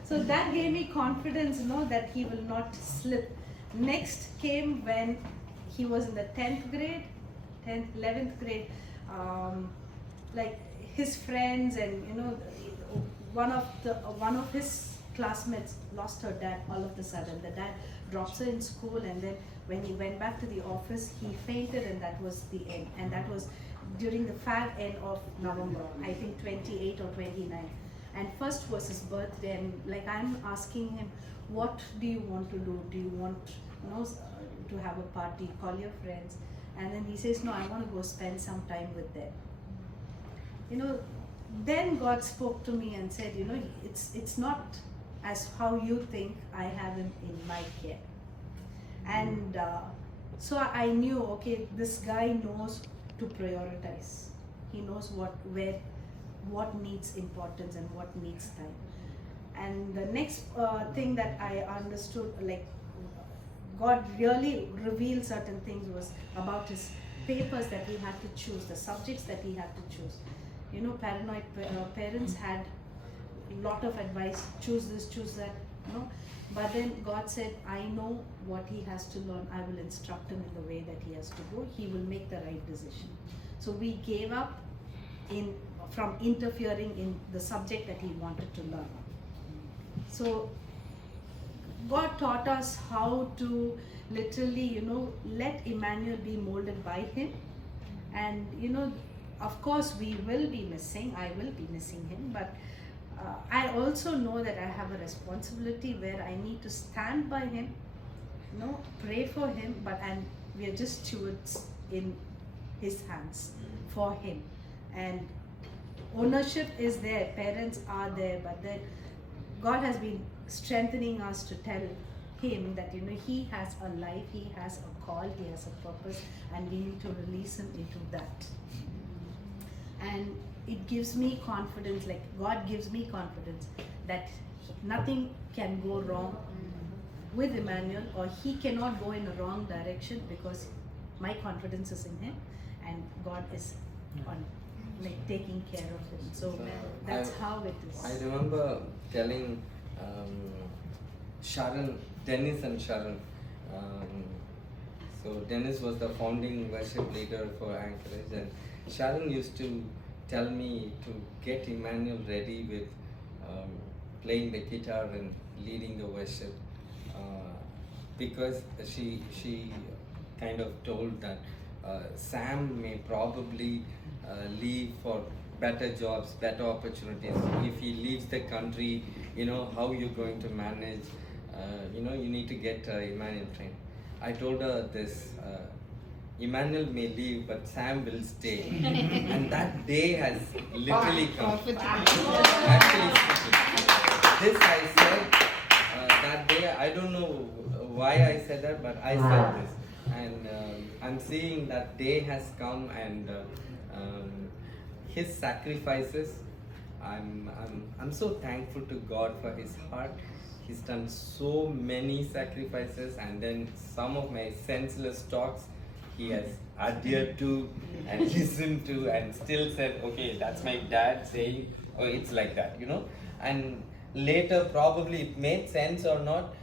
So that gave me confidence, that he will not slip. Next came when he was in the 10th grade, 11th grade. Like his friends, and one of his classmates lost her dad all of a sudden. The dad drops her in school, and then when he went back to the office, he fainted, and that was the end. And that was during the fag end of November, I think 28 or 29. And first was his birthday, and like I'm asking him, what do you want to do? Do you want to have a party? Call your friends. And then he says, no, I want to go spend some time with them. Then God spoke to me and said, it's not as how you think. I have him in my care. And so I knew, okay, this guy knows to prioritize. He knows what needs importance and what needs time. And the next thing that I understood, like God really revealed certain things, was about his papers that he had to choose, the subjects that he had to choose. Paranoid parents had a lot of advice, choose this, choose that, But then God said, I know what he has to learn. I will instruct him in the way that he has to go. He will make the right decision. So we gave up from interfering in the subject that he wanted to learn. So God taught us how to literally, let Immanuel be molded by him. And, of course, we will be missing. I will be missing him. But I also know that I have a responsibility where I need to stand by him, pray for him, and we are just stewards in his hands for him. And ownership is there, parents are there, but then God has been strengthening us to tell him that he has a life, he has a call, he has a purpose, and we need to release him into that. And it gives me confidence, like God gives me confidence that nothing can go wrong with Immanuel, or he cannot go in a wrong direction because my confidence is in him, and God is on taking care of him. So that's how it is. I remember telling Sharon, Dennis and Sharon. So Dennis was the founding worship leader for Anchorage, and Sharon used to tell me to get Immanuel ready with playing the guitar and leading the worship, because she kind of told that Sam may probably leave for better jobs, better opportunities. If he leaves the country, how you're going to manage, you need to get Immanuel trained. I told her this, Immanuel may leave, but Sam will stay. And that day has literally come. Actually, this I said that day. I don't know why I said that, but I said this. And I'm seeing that day has come, and his sacrifices, I'm so thankful to God for his heart. He's done so many sacrifices, and then some of my senseless talks he has adhered to and listened to, and still said, okay, that's my dad saying, oh, it's like that, and later probably it made sense or not.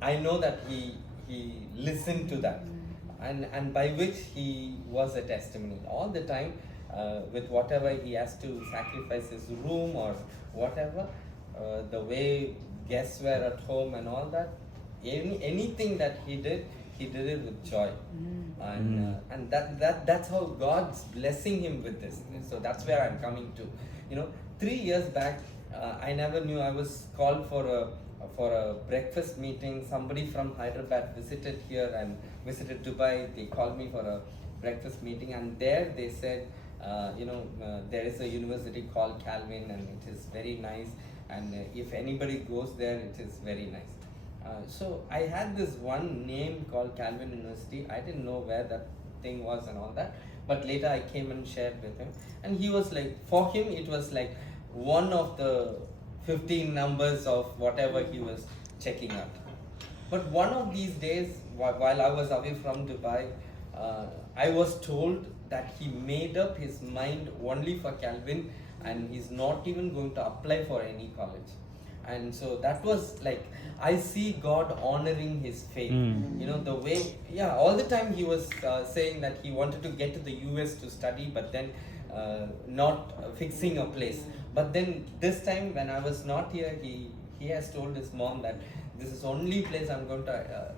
I know that he listened to that, and by which he was a testimony all the time. With whatever he has to sacrifice his room or whatever, the way guests were at home and all that, anything that he did it with joy. And that's how God's blessing him with this. So that's where I'm coming to. 3 years back, I never knew. I was called for a breakfast meeting. Somebody from Hyderabad visited here and visited Dubai. They called me for a breakfast meeting, and there they said, there is a university called Calvin, and it is very nice, and if anybody goes there, it is very nice. So I had this one name called Calvin University. I didn't know where that thing was and all that, but later I came and shared with him, and he was like, for him it was like one of the 15 numbers of whatever he was checking out. But one of these days, while I was away from Dubai, I was told that he made up his mind only for Calvin, and he's not even going to apply for any college. And so that was like, I see God honoring his faith. The way, all the time he was saying that he wanted to get to the US to study, but then not fixing a place. But then this time when I was not here, he has told his mom that this is only place I'm going to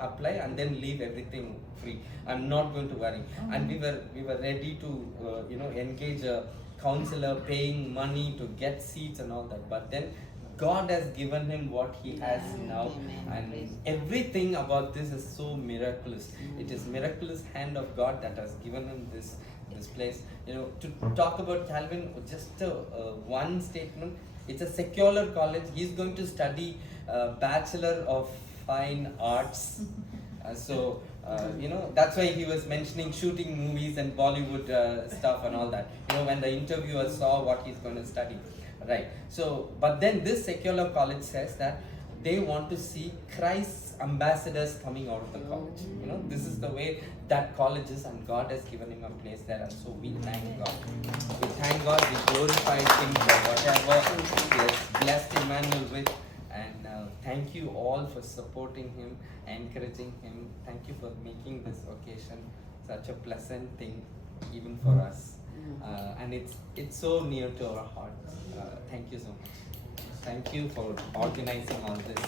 apply, and then leave everything free. I'm not going to worry. And we were ready to engage a counselor, paying money to get seats and all that. But then God has given him what he has now, and everything about this is so miraculous. It is miraculous hand of God that has given him this place. To talk about Calvin, just one statement. It's a secular college. He's going to study Bachelor of Fine Arts. That's why he was mentioning shooting movies and Bollywood stuff and all that. When the interviewer saw what he's going to study. Right. So, but then this secular college says that they want to see Christ's ambassadors coming out of the college. This is the way that college is, and God has given him a place there, and so we thank God. We thank God, we glorify him for whatever he has blessed Immanuel with, and thank you all for supporting him, encouraging him. Thank you for making this occasion such a pleasant thing even for us. And it's so near to our hearts. Thank you so much. Thank you for organizing all this.